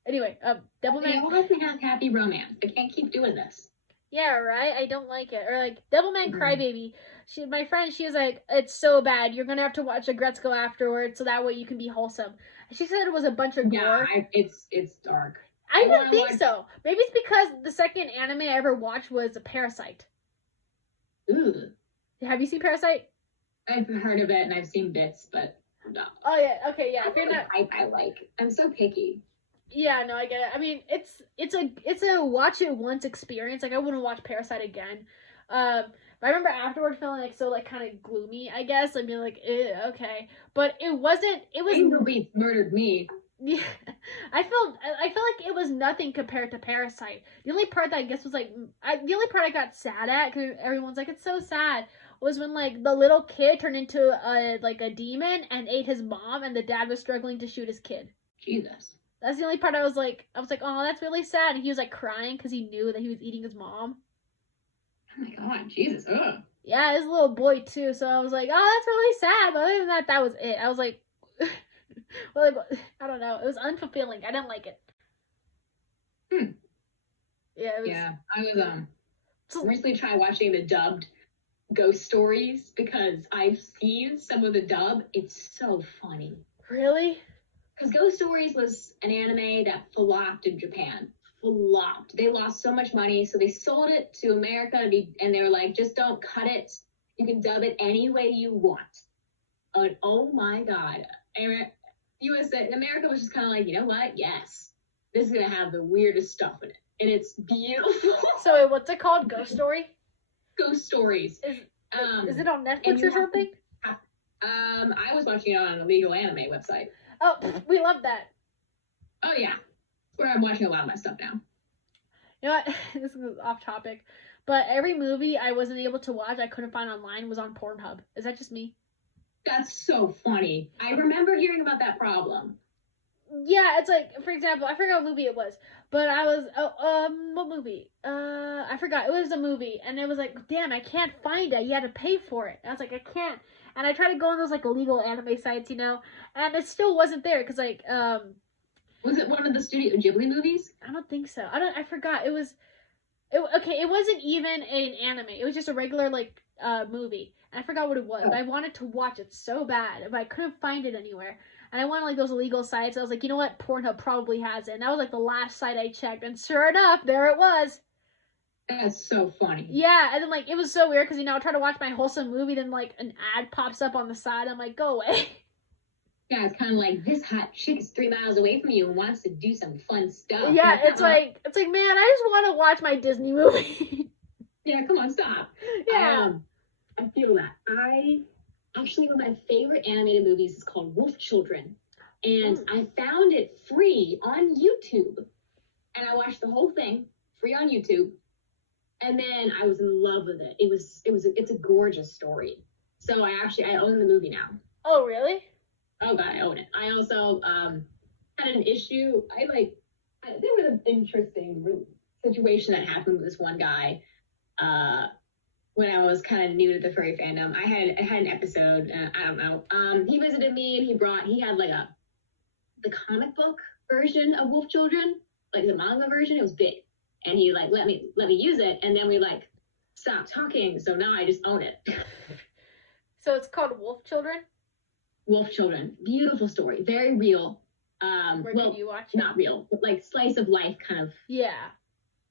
anyway, Devilman. They all have to have happy romance. They can't keep doing this. Yeah, right? I don't like it. Or like Devilman Crybaby. My friend, she was like, it's so bad. You're gonna have to watch a Gretzko afterwards so that way you can be wholesome. She said it was a bunch of gore. Yeah, it's dark. I didn't think so. Maybe it's because the second anime I ever watched was a Parasite. Ooh. Have you seen Parasite? I've heard of it and I've seen bits, but no. Oh yeah, okay, yeah. If you're not, I like. I'm so picky. Yeah, no, I get it. I mean, it's a watch it once experience. Like I wouldn't watch Parasite again. But I remember afterward feeling like so like kind of gloomy. I guess I'd be like, okay, but it wasn't. It was. Movie murdered me. Yeah, I felt like it was nothing compared to Parasite. The only part that I guess was like the only part I got sad at because everyone's like it's so sad was when like the little kid turned into a demon and ate his mom and the dad was struggling to shoot his kid. Jesus. That's the only part I was like, oh, that's really sad. And he was like crying because he knew that he was eating his mom. Oh my god, Jesus. Ugh. Yeah, his little boy too. So I was like, oh, that's really sad. But other than that, that was it. I was like, well, like, I don't know. It was unfulfilling. I didn't like it. Yeah. It was, yeah, I was recently trying watching the dubbed Ghost Stories because I've seen some of the dub. It's so funny. Really? Because Ghost Stories was an anime that flopped in Japan. Flopped. They lost so much money, so they sold it to America and they were like, just don't cut it. You can dub it any way you want. And oh my god. America was just kind of like, you know what? Yes. This is going to have the weirdest stuff in it. And it's beautiful. So wait, what's it called? Ghost Story? Ghost Stories. Is it on Netflix or something? I was watching it on a legal anime website. Oh, we love that. Oh yeah, it's where I'm watching a lot of my stuff now. You know what? This is off topic, but every movie I wasn't able to watch, I couldn't find online, was on Pornhub. Is that just me? That's so funny. I remember hearing about that problem. Yeah, it's like, for example, I forgot what movie it was, but I was, what movie? I forgot. It was a movie, and it was like, damn, I can't find it. You had to pay for it. I was like, I can't. And I tried to go on those, like, illegal anime sites, and it still wasn't there, because, like, Was it one of the Studio Ghibli movies? I don't think so. I forgot. It wasn't even an anime. It was just a regular, like, movie. And I forgot what it was. But I wanted to watch it so bad, but I couldn't find it anywhere. And I went on, like, those illegal sites. I was like, you know what? Pornhub probably has it. And that was, like, the last site I checked. And sure enough, there it was. That's so funny. Yeah, and then, like, it was so weird because, I try to watch my wholesome movie, then, like, an ad pops up on the side. I'm like, go away. Yeah, it's kind of like, this hot chick is 3 miles away from you and wants to do some fun stuff. Yeah, it's like, man, I just want to watch my Disney movie. Yeah, come on, stop. Yeah. I feel that. Actually, one of my favorite animated movies is called Wolf Children. And I found it free on YouTube. And I watched the whole thing, free on YouTube. And then I was in love with it. It's a gorgeous story. So I own the movie now. Oh, really? Oh god, I own it. I also had an issue. There was an interesting situation that happened with this one guy. when I was kind of new to the furry fandom. I had an episode, I don't know. He visited me and he had like the comic book version of Wolf Children, like the manga version. It was big, and he like let me use it, and then we like stopped talking. So now I just own it. So it's called Wolf Children? Wolf Children. Beautiful story. Very real. Where can you watch it? Not real, but like slice of life kind of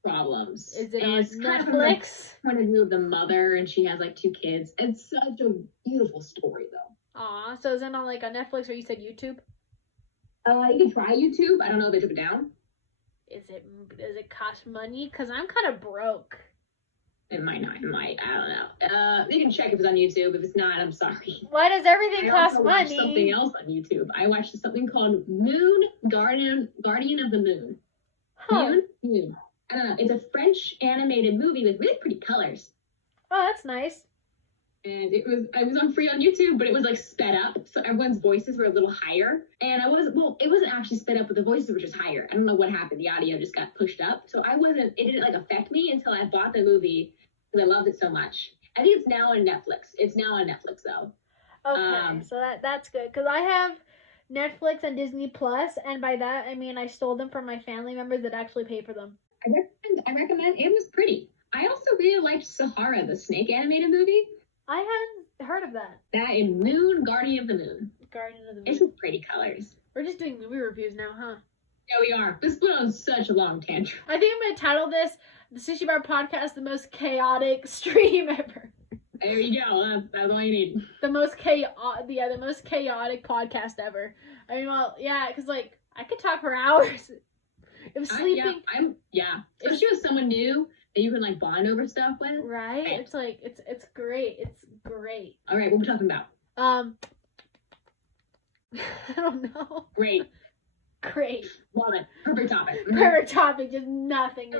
problems. Is it and on it's Netflix? Kind of like, point of view of the mother, and she has like 2 kids. It's such a beautiful story, though. Aw, so is it on like on Netflix, or you said YouTube? You can try YouTube. I don't know if they took it down. Does it cost money? Because I'm kind of broke. It might not. It might. I don't know. You can check if it's on YouTube. If it's not, I'm sorry. Why does everything cost money? I watched something else on YouTube. I watched something called Moon Guardian of the Moon. Huh. Moon. I don't know. It's a French animated movie with really pretty colors. Oh, that's nice. And it was on free on YouTube, but it was like sped up, so everyone's voices were a little higher. And it wasn't actually sped up, but the voices were just higher. I don't know what happened. The audio just got pushed up. So it didn't like affect me until I bought the movie because I loved it so much. I think it's now on Netflix. It's now on Netflix though. Okay, so that's good, because I have Netflix and Disney Plus, and by that I mean I stole them from my family members that actually pay for them. I recommend. It was pretty. I also really liked Sahara, the snake animated movie. I haven't heard of that. That and Moon, Guardian of the Moon. Guardian of the Moon. It's some pretty colors. We're just doing movie reviews now, huh? Yeah, we are. This went on such a long tangent. I think I'm going to title this, the Sushi Bar Podcast, the most chaotic stream ever. There you go. That's all you need. The most chaotic podcast ever. I mean, well, yeah, because, like, I could talk for hours. If sleeping... Especially with someone new that you can, like, bond over stuff with. Right? It's, like, it's great. It's great. All right, what are we talking about? I don't know. Great. Love it. Perfect topic. Perfect topic. Just nothing.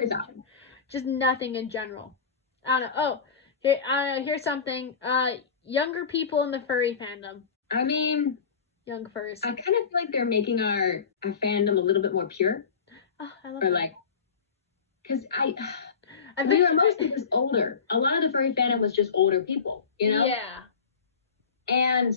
Just nothing in general. I don't know. Oh, here's something. Younger people in the furry fandom. I mean, young furs. I kind of feel like they're making our fandom a little bit more pure. Oh, I love that. Or like, because we were mostly just older. A lot of the furry fandom was just older people, you know? Yeah. And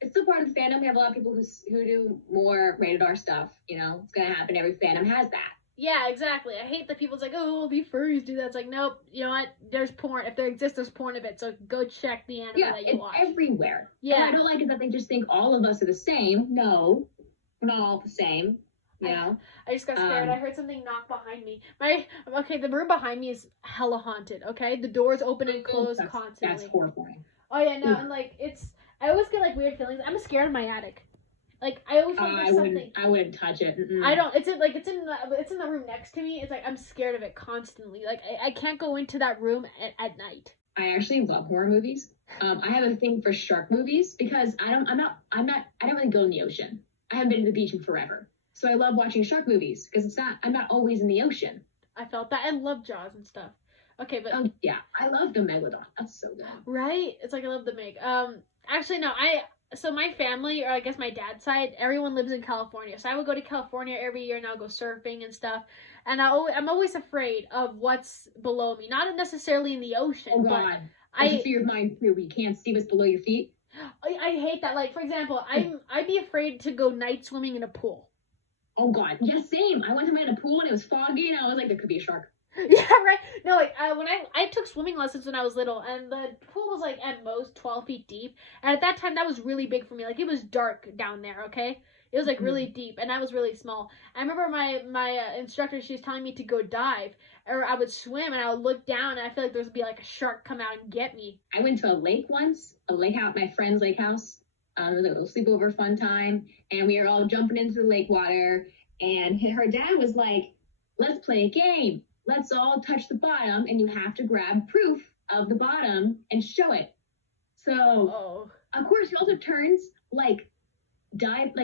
it's still part of the fandom. We have a lot of people who do more rated R stuff, you know? It's going to happen. Every fandom has that. Yeah, exactly. I hate that people's like, oh, the furries do that. It's like, nope, you know what? There's porn. If there exists, there's porn of it. So go check the anime that you watch. Yeah, it's everywhere. Yeah. And I don't like it that they just think all of us are the same. No, we're not all the same. You know? I just got scared. I heard something knock behind me. The room behind me is hella haunted, okay? The doors open and close constantly. That's horrifying. Oh, yeah, no, and, like, I always get, like, weird feelings. I'm scared of my attic. Like, I always think there's something. I wouldn't touch it. Mm-mm. I don't. It's in the room next to me. It's like I'm scared of it constantly. Like I can't go into that room at night. I actually love horror movies. I have a thing for shark movies because I don't really go in the ocean. I haven't been to the beach in forever. So I love watching shark movies because I'm not always in the ocean. I felt that. I love Jaws and stuff. Okay, but yeah, I love the Megalodon. That's so good. Right? It's like I love the Meg. Actually no, So my family, or I guess my dad's side, everyone lives in California. So I would go to California every year and I'll go surfing and stuff. And I'm always afraid of what's below me. Not necessarily in the ocean. Oh, God. There's a fear of mine too, where you can't see what's below your feet. I hate that. Like, for example, I'd be afraid to go night swimming in a pool. Oh, God. Yeah, same. I went to in a pool and it was foggy and I was like, there could be a shark. Yeah, right. No, like when I took swimming lessons when I was little, and the pool was like at most 12 feet deep, and at that time that was really big for me. Like it was dark down there. Okay, it was like really deep, and I was really small. I remember my instructor, she was telling me to go dive, or I would swim, and I would look down, and I feel like there would be like a shark come out and get me. I went to a lake once, my friend's lake house. It was a little sleepover fun time, and we were all jumping into the lake water, and her dad was like, "Let's play a game. Let's all touch the bottom, and you have to grab proof of the bottom and show it." So, Of course, he also turns,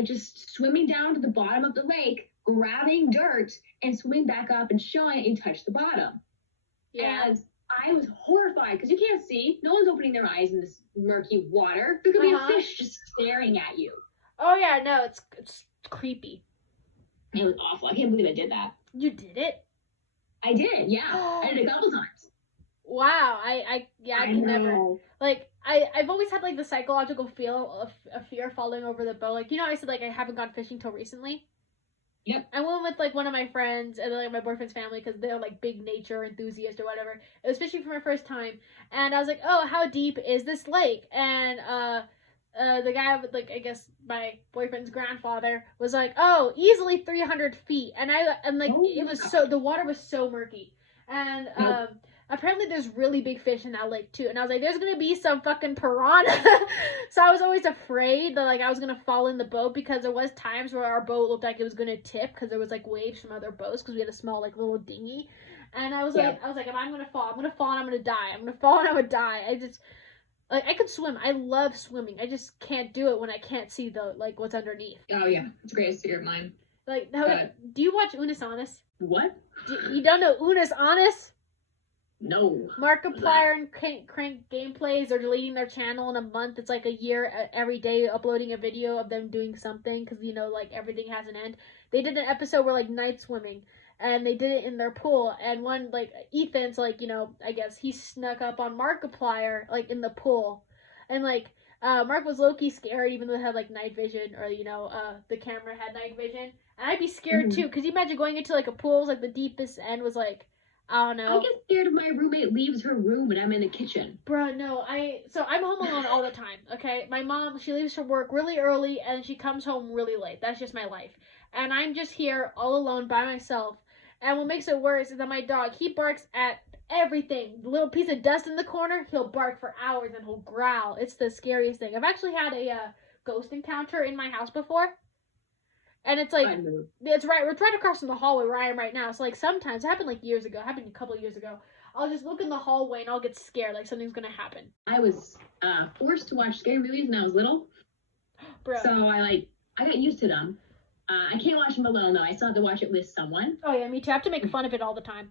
just swimming down to the bottom of the lake, grabbing dirt, and swimming back up and showing it and touch the bottom. Yeah. And I was horrified, because you can't see. No one's opening their eyes in this murky water. There could be a fish just staring at you. Oh, yeah, no, it's creepy. It was awful. I can't believe I did that. You did it? I did, yeah. I did it a couple times. Wow, I can never. Like, I've always had, like, the psychological feel of fear falling over the boat. Like, you know, I said, like, I haven't gone fishing till recently. Yep. I went with, like, one of my friends and, like, my boyfriend's family because they're, like, big nature enthusiasts or whatever. It was fishing for my first time. And I was like, oh, how deep is this lake? And, the guy with, like, I guess my boyfriend's grandfather was like, oh, easily 300 feet. And like, it was the water was so murky. And, apparently there's really big fish in that lake too. And I was like, there's gonna be some fucking piranha. So I was always afraid that, like, I was gonna fall in the boat because there was times where our boat looked like it was gonna tip because there was, like, waves from other boats because we had a small, like, little dinghy. And I was like, if I'm gonna fall, I'm gonna fall and I'm gonna die. I'm gonna fall and I'm gonna die. I just, like, I could swim. I love swimming. I just can't do it when I can't see the, like, what's underneath. Oh yeah, it's the greatest fear of mine. Like, do you watch ᴊᴏɪᴜ? What? You don't know ᴊᴏɪᴜ? No. Markiplier and Crank Gameplays, they're deleting their channel in a month. It's like a year every day uploading a video of them doing something because, you know, like, everything has an end. They did an episode where, like, night swimming, and they did it in their pool, and one, like, Ethan's, like, you know, I guess he snuck up on Markiplier, like, in the pool, and, like, Mark was low-key scared even though they had, like, night vision, or, you know, the camera had night vision, and I'd be scared too because you imagine going into, like, a pool, like, the deepest end was, like, I don't know. I get scared if my roommate leaves her room and I'm in the kitchen. Bruh, no, so I'm home alone all the time, okay? My mom, she leaves for work really early and she comes home really late. That's just my life. And I'm just here all alone by myself. And what makes it worse is that my dog, he barks at everything. The little piece of dust in the corner, he'll bark for hours and he'll growl. It's the scariest thing. I've actually had a ghost encounter in my house before. And it's like, it's right across from the hallway where I am right now. So, like, sometimes, it happened, like, years ago. It happened a couple of years ago. I'll just look in the hallway and I'll get scared, like something's gonna happen. I was forced to watch scary movies when I was little. Bro. So I got used to them. I can't watch them alone, though. I still have to watch it with someone. Oh, yeah, me too. I have to make fun of it all the time.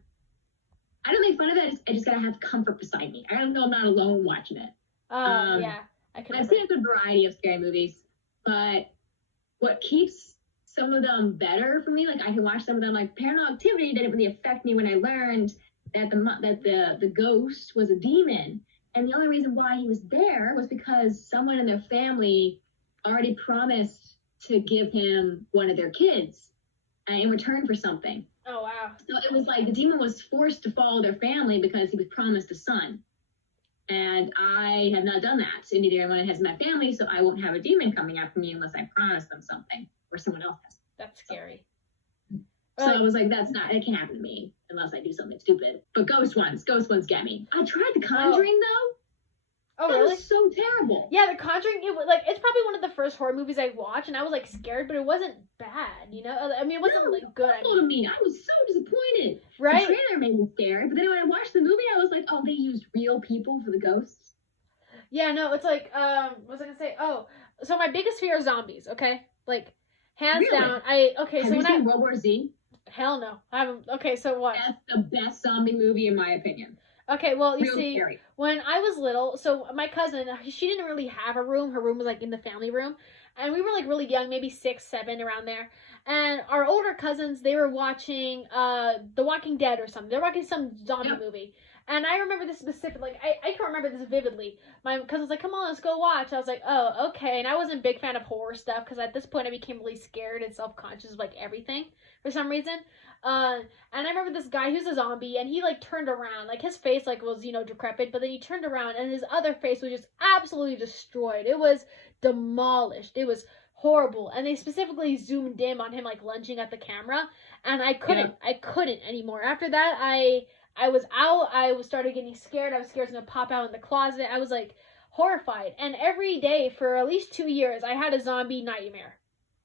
I don't make fun of it. I just gotta have comfort beside me. I gotta know I'm not alone watching it. Yeah. I've seen a good variety of scary movies, but what keeps some of them better for me, like, I can watch some of them, like Paranormal Activity didn't really affect me when I learned that the ghost was a demon, and the only reason why he was there was because someone in their family already promised to give him one of their kids in return for something. Oh, wow. So it was like the demon was forced to follow their family because he was promised a son. And I have not done that. And neither one has my family, so I won't have a demon coming after me unless I promise them something, or someone else has. That's scary. So I was like, it can't happen to me unless I do something stupid. But ghost ones get me. I tried The Conjuring, though. Oh, that really? was so terrible. Yeah, The Conjuring, it's probably one of the first horror movies I watched, and I was, like, scared, but it wasn't bad, you know? I mean, it wasn't, like, good. I was so disappointed. Right? The trailer made me scared, but then when I watched the movie, I was like, oh, they used real people for the ghosts? Yeah, no, it's like, what was I gonna say? Oh, so my biggest fear is zombies, okay? Like, hands down, Have you seen World War Z? Hell no. I haven't. Okay, so what? That's the best zombie movie in my opinion. Okay, well, you Real see, scary. When I was little, so my cousin, she didn't really have a room. Her room was, like, in the family room. And we were, like, really young, maybe 6, 7, around there. And our older cousins, they were watching The Walking Dead or something. They were watching some zombie movie. And I remember this specific, like, I can remember this vividly. My cousin was like, come on, let's go watch. I was like, oh, okay. And I wasn't a big fan of horror stuff because at this point I became really scared and self-conscious of, like, everything for some reason. And I remember this guy who's a zombie, and he, like, turned around. Like, his face, like, was, you know, decrepit, but then he turned around, and his other face was just absolutely destroyed. It was demolished. It was horrible. And they specifically zoomed in on him, like, lunging at the camera, and I couldn't anymore. After that, I was out. I started getting scared. I was scared it was going to pop out in the closet. I was, like, horrified. And every day for at least 2 years, I had a zombie nightmare.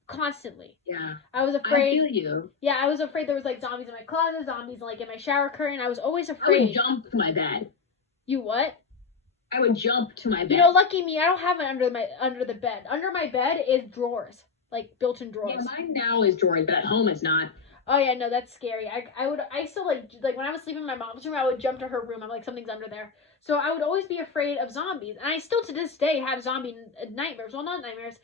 Constantly. Yeah. I was afraid. I feel you. Yeah, I was afraid there was, like, zombies in my closet, zombies, like, in my shower curtain. I was always afraid. I would jump to my bed. You what? I would jump to my bed. You know, lucky me, I don't have it under the bed. Under my bed is drawers. Like, built-in drawers. Yeah, mine now is drawers, but at home it's not. Oh, yeah, no, that's scary. I still, like, when I was sleeping in my mom's room, I would jump to her room. I'm like, something's under there. So I would always be afraid of zombies. And I still, to this day, have zombie nightmares. Well, not nightmares.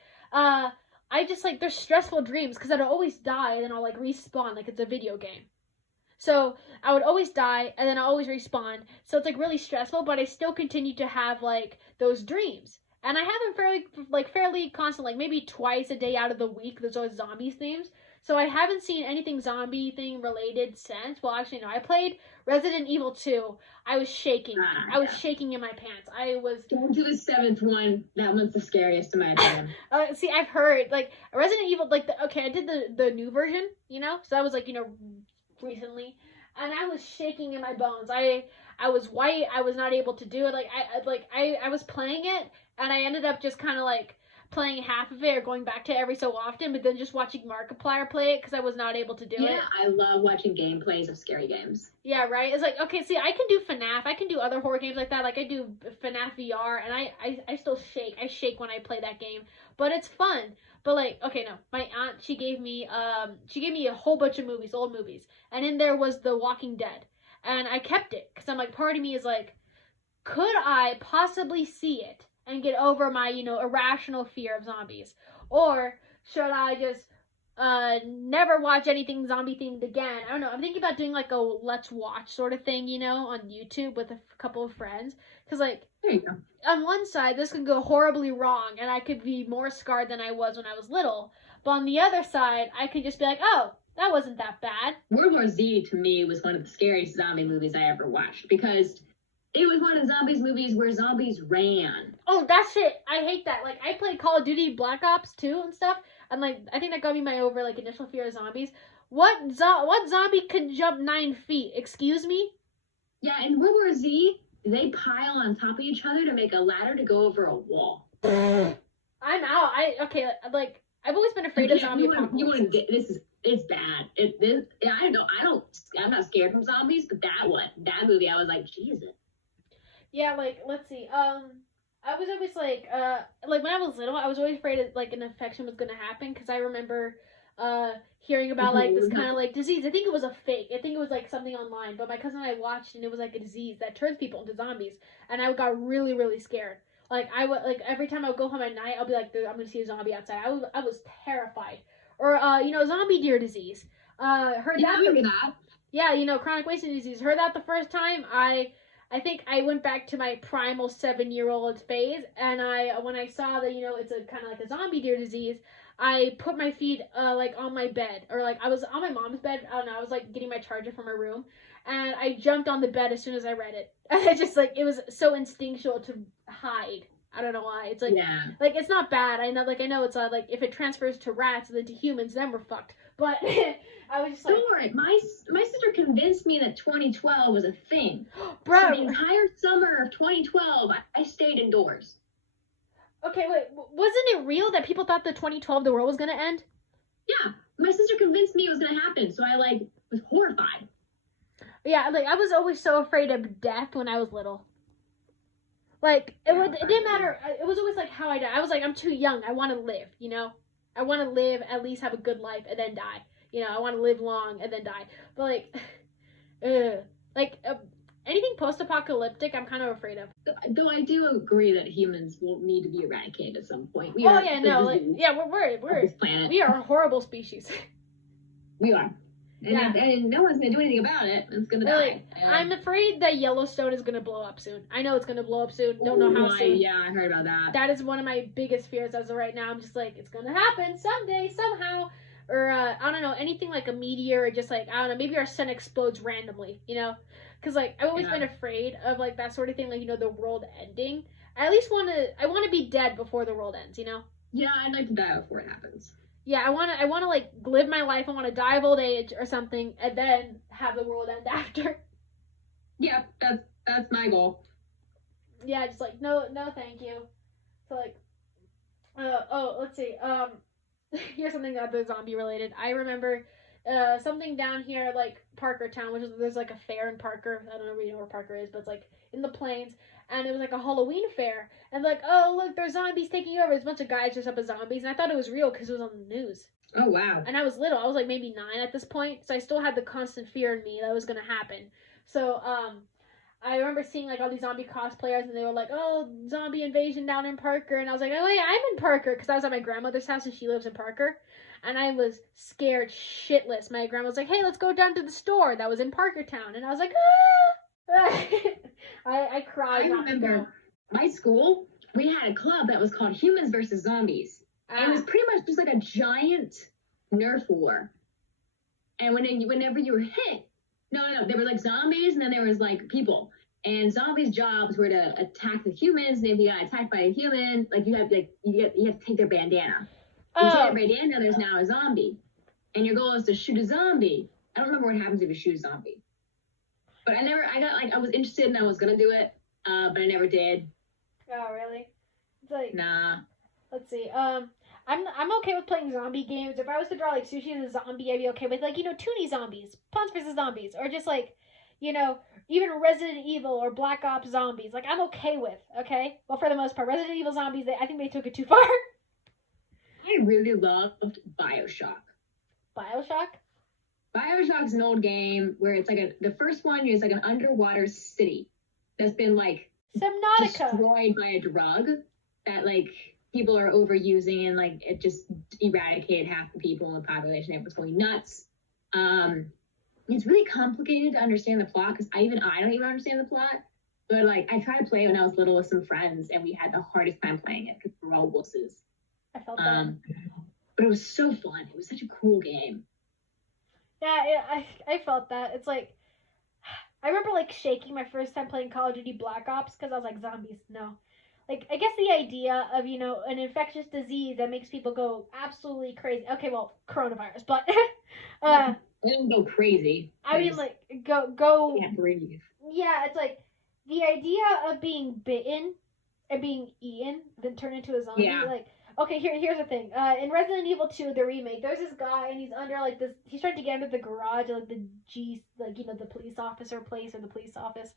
I just, like, they're stressful dreams because I'd always die and then I'll, like, respawn like it's a video game. So I would always die, and then I always respawn. So it's like really stressful, but I still continue to have like those dreams. And I have them fairly constant, like maybe twice a day out of the week. There's always zombies themes. So I haven't seen anything zombie thing related since. Well, actually, no. I played Resident Evil 2. I was shaking. I was shaking in my pants. I was. Don't do the 7th one. That one's the scariest in my opinion. See, I've heard like Resident Evil, like I did the new version, so that was like recently, and I was shaking in my bones. I was white. I was not able to do it. I was playing it, and I ended up just kind of like playing half of it or going back to it every so often, but then just watching Markiplier play it because I was not able to do it. Yeah, I love watching gameplays of scary games. Yeah, right? It's like, okay, see, I can do FNAF. I can do other horror games like that. Like, I do FNAF VR, and I still shake. I shake when I play that game. But it's fun. But, like, okay, no. My aunt, she gave me a whole bunch of movies, old movies. And in there was The Walking Dead. And I kept it. Because I'm like, part of me is like, could I possibly see it and get over my, irrational fear of zombies? Or should I just never watch anything zombie themed again? I don't know. I'm thinking about doing like a let's watch sort of thing, on YouTube with a couple of friends. Because, like, there you go. On one side, this could go horribly wrong and I could be more scarred than I was when I was little. But on the other side, I could just be like, oh, that wasn't that bad. World War Z, to me, was one of the scariest zombie movies I ever watched. Because it was one of the zombies movies where zombies ran. Oh, that shit. I hate that. Like, I played Call of Duty Black Ops 2 and stuff. And, like, I think that got me my initial fear of zombies. What zombie can jump 9 feet? Excuse me? Yeah, in World War Z, they pile on top of each other to make a ladder to go over a wall. I'm out. I've always been afraid of zombie apocalypse. It's bad. I'm not scared from zombies, but that movie, I was like, Jesus. Yeah, like, let's see. I was always like when I was little, I was always afraid of, like, an infection was gonna happen because I remember hearing about like this kind of like disease. I think it was a fake. I think it was like something online, but my cousin and I watched and it was like a disease that turns people into zombies, and I got really, really scared. Like, I would, like, every time I would go home at night, I'll be like, I'm gonna see a zombie outside. I was terrified. Or zombie deer disease. Yeah, chronic wasting disease. Heard that the first time. I think I went back to my primal 7-year-old phase, and when I saw that, it's a kind of like a zombie deer disease, I put my feet, like, on my bed, or, like, I was on my mom's bed. I don't know, I was, like, getting my charger from her room, and I jumped on the bed as soon as I read it. And I just, like, it was so instinctual to hide. I don't know why. It's like, like, it's not bad. I know it's, like, if it transfers to rats and then to humans, then we're fucked. But I was just like... Don't worry. My sister convinced me that 2012 was a thing. Bro. So the entire summer of 2012, I stayed indoors. Okay, wait. Wasn't it real that people thought that 2012 the world was going to end? Yeah. My sister convinced me it was going to happen, so I, like, was horrified. Yeah, like, I was always so afraid of death when I was little. Like, it didn't matter. It was always, like, how I died. I was like, I'm too young. I want to live, I want to live, at least have a good life, and then die. I want to live long and then die. But, like, anything post-apocalyptic, I'm kind of afraid of. Though I do agree that humans will need to be eradicated at some point. We're we are a horrible species. We are. And no one's going to do anything about it. It's going to die. I'm afraid that Yellowstone is going to blow up soon. I know it's going to blow up soon. Don't know how soon. Yeah, I heard about that. That is one of my biggest fears as of right now. I'm just like, it's going to happen someday, somehow. Or, I don't know, anything like a meteor, or just like, I don't know, maybe our sun explodes randomly, Because, like, I've always been afraid of, like, that sort of thing, like, the world ending. I at least want to be dead before the world ends, Yeah, I'd like to die before it happens. Yeah, I want to like live my life. I want to die of old age or something, and then have the world end after. Yeah, that's my goal. Yeah, just like no, thank you. So like, let's see. Here's something other zombie related. I remember, something down here like Parkertown, which is there's like a fair in Parker. I don't know if you know where Parker is, but it's like in the plains. And it was like a Halloween fair. And like, oh, look, there's zombies taking over. There's a bunch of guys dressed up as zombies. And I thought it was real because it was on the news. Oh, wow. And I was little. I was like maybe 9 at this point. So I still had the constant fear in me that was going to happen. So I remember seeing like all these zombie cosplayers, and they were like, "Oh, zombie invasion down in Parker," and I was like, "Oh yeah, I'm in Parker," because I was at my grandmother's house and she lives in Parker, and I was scared shitless. My grandma was like, "Hey, let's go down to the store that was in Parkertown," and I was like, "Ah!" I cried. I not to remember go. my school, we had a club that was called Humans versus Zombies. And it was pretty much just like a giant Nerf war. And whenever you were hit, no, there were like zombies and then there was like people. And zombies' jobs were to attack the humans. And if you got attacked by a human, like you have to take their bandana. You take their bandana, there's now a zombie. And your goal is to shoot a zombie. I don't remember what happens if you shoot a zombie. But I was interested and I was gonna do it, but I never did. Oh really? It's like Nah. Let's see. I'm okay with playing zombie games. If I was to draw like Sushi as a zombie, I'd be okay with like Toonie zombies, Plants vs Zombies, or just like even Resident Evil or Black Ops zombies. Like I'm okay with. Okay, well for the most part, Resident Evil zombies, I think they took it too far. I really loved BioShock. BioShock. BioShock's an old game where it's like the first one is like an underwater city that's been like Subnautica. destroyed by a drug that like people are overusing and like it just eradicated half the people in the population. It was going nuts. It's really complicated to understand the plot because I don't even understand the plot. But like I tried to play it when I was little with some friends and we had the hardest time playing it because we're all wusses. I felt that. But it was so fun. It was such a cool game. Yeah, I felt that. It's like I remember like shaking my first time playing Call of Duty Black Ops because I was like, zombies, no. Like I guess the idea of an infectious disease that makes people go absolutely crazy. Okay, well, coronavirus, but I didn't go crazy. I mean like go. Can't breathe. Yeah, it's like the idea of being bitten and being eaten, then turn into a zombie. Yeah. Like, okay, here's the thing. In Resident Evil 2, the remake, there's this guy and he's under like this. He's trying to get into the garage, like the the police officer place or the police office,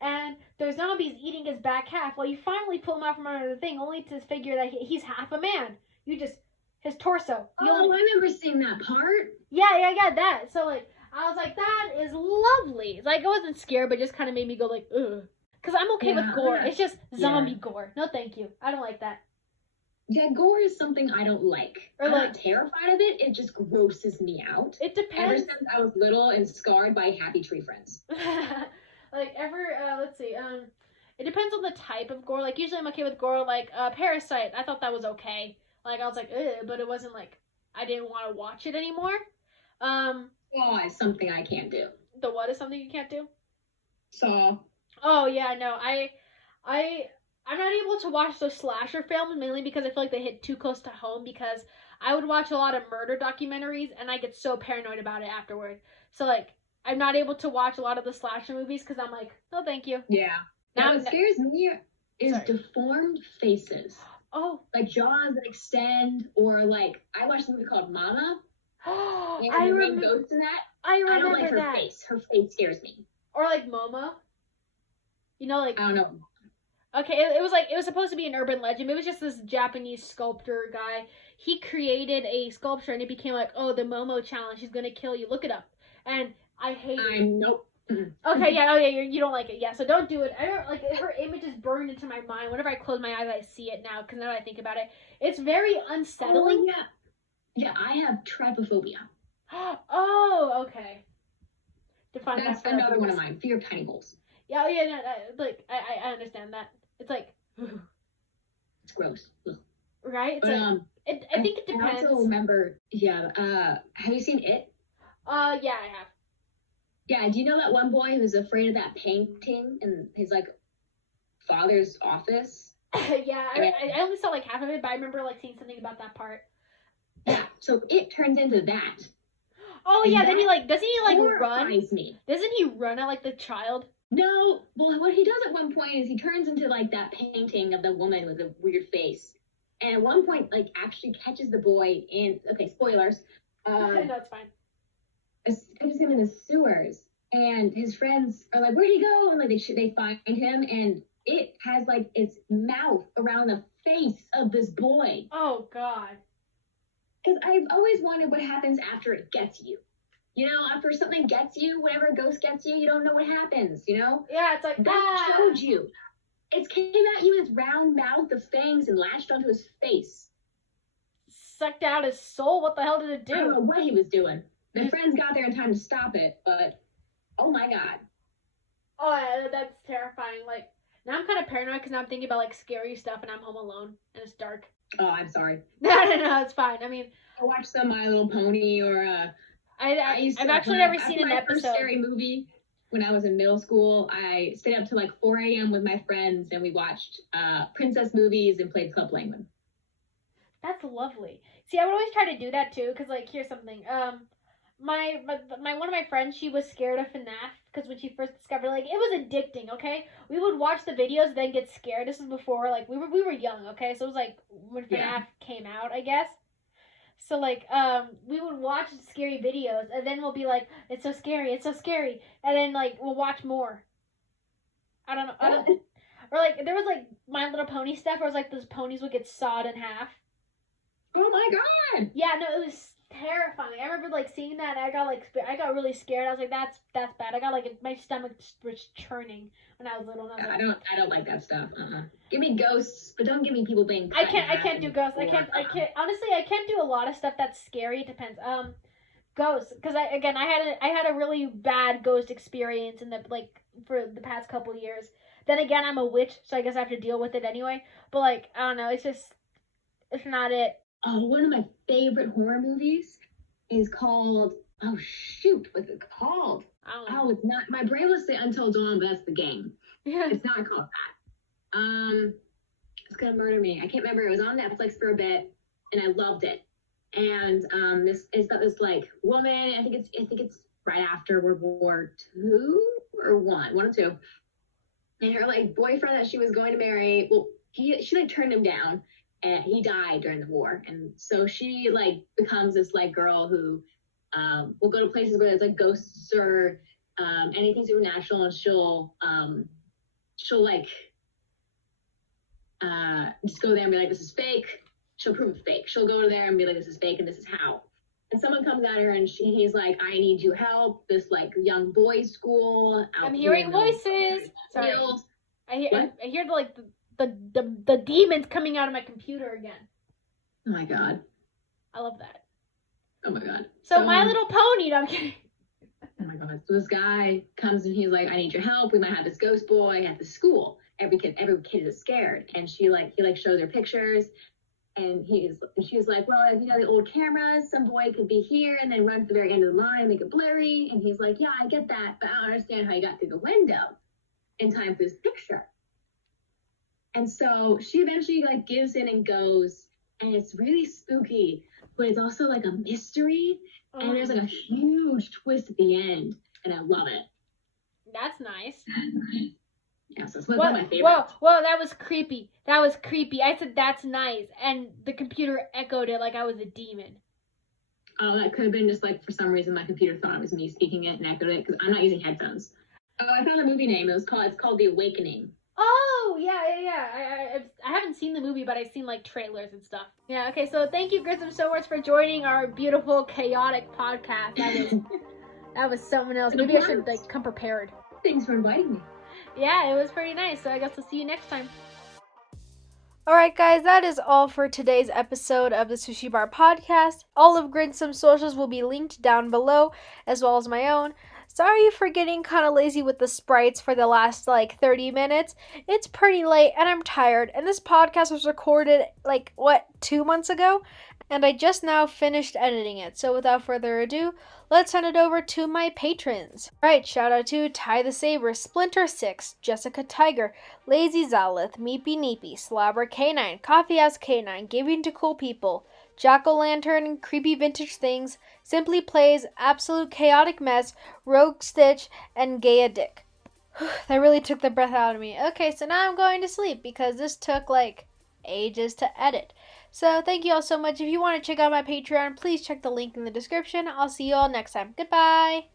and there's zombies eating his back half. Well, you finally pull him out from under the thing, only to figure that he's half a man. His torso. I remember seeing that part. Yeah, that. So like, I was like, that is lovely. Like, I wasn't scared, but just kind of made me go like, ugh. Because I'm okay with gore. It's just zombie gore. No, thank you. I don't like that. Yeah, gore is something I don't like. Or I'm like, not terrified of it. It just grosses me out. It depends. Ever since I was little and scarred by Happy Tree Friends. Let's see. It depends on the type of gore. Like, usually I'm okay with gore. Like, Parasite. I thought that was okay. Like, I was like, ugh, but it wasn't like I didn't want to watch it anymore. It's something I can't do. The what is something you can't do? Saw. Oh yeah, no. I'm not able to watch those slasher films mainly because I feel like they hit too close to home because I would watch a lot of murder documentaries and I get so paranoid about it afterward. So like I'm not able to watch a lot of the slasher movies because I'm like, no, thank you. Yeah. Now what scares me is deformed faces. Oh. Like jaws that extend, or like I watched a movie called Mama. And I remember ghosts in that. I don't like her face. Her face scares me. Or like Momo. Like I don't know. Okay, it was supposed to be an urban legend. It was just this Japanese sculptor guy. He created a sculpture and it became like, oh, the Momo challenge. She's gonna kill you. Look it up. And I hate it. Nope. Okay, yeah, you don't like it. Yeah, so don't do it. I don't like it. Her image is burned into my mind. Whenever I close my eyes, I see it now because now I think about it. It's very unsettling. Oh, yeah, I have trypophobia. Oh, okay. Define That's that another one of mine. Fear of tiny holes. Yeah, no, like I understand that. It's like it's gross. Ugh. Right? It's like I think it depends. I also remember. Yeah. Have you seen It? Yeah, I have. Yeah. Do you know that one boy who's afraid of that painting in his like father's office? Yeah, I only saw like half of it, but I remember like seeing something about that part. Yeah. So it turns into that. Oh yeah. Then doesn't he like run? Me. Doesn't he run at like the child? No, well, what he does at one point is he turns into, like, that painting of the woman with a weird face. And at one point, like, actually catches the boy in, okay, spoilers. No, it's fine. Catches him in the sewers. And his friends are like, where'd he go? And, like, they find him, and it has, like, its mouth around the face of this boy. Oh, God. Because I've always wondered what happens after it gets you. after something gets you, whenever a ghost gets you, you don't know what happens, Yeah, it's like, That showed you. It came at you with its round mouth of fangs and latched onto his face. Sucked out his soul. What the hell did it do? I don't know what he was doing. The friends got there in time to stop it, but oh my god. Oh, yeah, that's terrifying. Like, now I'm kind of paranoid because now I'm thinking about, like, scary stuff and I'm home alone and it's dark. Oh, I'm sorry. No, it's fine. I mean, I watched some My Little Pony or I've actually never seen an episode. First scary movie when I was in middle school. I stayed up till like 4 a.m. with my friends and we watched princess movies and played Club Penguin. That's lovely. See, I would always try to do that too, because, like, here's something. My one of my friends, she was scared of FNAF because when she first discovered, like, it was addicting. Okay, we would watch the videos, then get scared. This was before, like, we were young. Okay, so it was like when FNAF came out, I guess. So, like, we would watch scary videos, and then we'll be like, it's so scary, and then, like, we'll watch more. I don't know. Or, like, there was, like, My Little Pony stuff where it was, like, those ponies would get sawed in half. Oh, my God! Yeah, no, it was terrifying. I remember, like, seeing that, and I got really scared. I was like, that's bad. I got, like, my stomach was churning when I was little. And I was I don't like that stuff. Give me ghosts, but don't give me people being. I can't do ghosts. I can't. Honestly, I can't do a lot of stuff that's scary. It depends. Ghosts, because I had a really bad ghost experience for the past couple years. Then again, I'm a witch, so I guess I have to deal with it anyway. But, like, I don't know. It's not it. Oh, one of my favorite horror movies is called. Oh shoot, what's it called? Oh, it's not. My brain will say Until Dawn, but that's the game. Yeah. It's not called that. It's gonna murder me. I can't remember. It was on Netflix for a bit, and I loved it. And it's got this like woman. I think it's right after World War II or one of two. And her like boyfriend that she was going to marry. Well, she like turned him down, and he died during the war. And so she like becomes this like girl who will go to places where there's like ghosts or anything supernatural, and she'll like just go there and be like, this is fake. She'll prove it's fake. She'll go to there and be like, this is fake and this is how. And someone comes at her and he's like, I need you help. This like young boys school. I'm hearing voices. Sorry. I hear like the demons coming out of my computer again. Oh my god. I love that. Oh my god. So My Little Pony. No, I'm kidding. Oh my god. So this guy comes and he's like, I need your help. We might have this ghost boy at the school. Every kid is scared. And he shows her pictures. And she's like, well, if you know the old cameras, some boy could be here and then run to the very end of the line and make it blurry. And he's like, yeah, I get that, but I don't understand how you got through the window in time for this picture. And so she eventually like gives in and goes, and it's really spooky, but it's also like a mystery. Oh. And there's like a huge twist at the end, and I love it. That's nice. Yeah, so it's one of my favorites. Whoa, that was creepy. I said that's nice, and the computer echoed it like I was a demon. Oh, that could have been just like for some reason my computer thought it was me speaking it and echoed it because I'm not using headphones. Oh, I found a movie name. It's called The Awakening. Oh, yeah. I haven't seen the movie, but I've seen like trailers and stuff. Yeah, okay, so thank you, GrinsOme, so much for joining our beautiful, chaotic podcast. That was someone else. Maybe I should like come prepared. Thanks for inviting me. Yeah, it was pretty nice, so I guess we'll see you next time. Alright guys, that is all for today's episode of the Sushi Bar Podcast. All of GrinsOme's socials will be linked down below, as well as my own. Sorry for getting kind of lazy with the sprites for the last, 30 minutes. It's pretty late, and I'm tired, and this podcast was recorded, 2 months ago? And I just now finished editing it. So without further ado, let's send it over to my patrons. Alright, shout out to Ty the Saber, Splinter6, Jessica Tiger, Lazy Zalith, Meepy Neepy, Slobber K9, Coffee House K9, Giving to Cool People, Jack-O-Lantern, Creepy Vintage Things, Simply Plays, Absolute Chaotic Mess, Rogue Stitch, and Gaya Dick. That really took the breath out of me. Okay, so now I'm going to sleep because this took ages to edit. So thank you all so much. If you want to check out my Patreon, please check the link in the description. I'll see you all next time. Goodbye!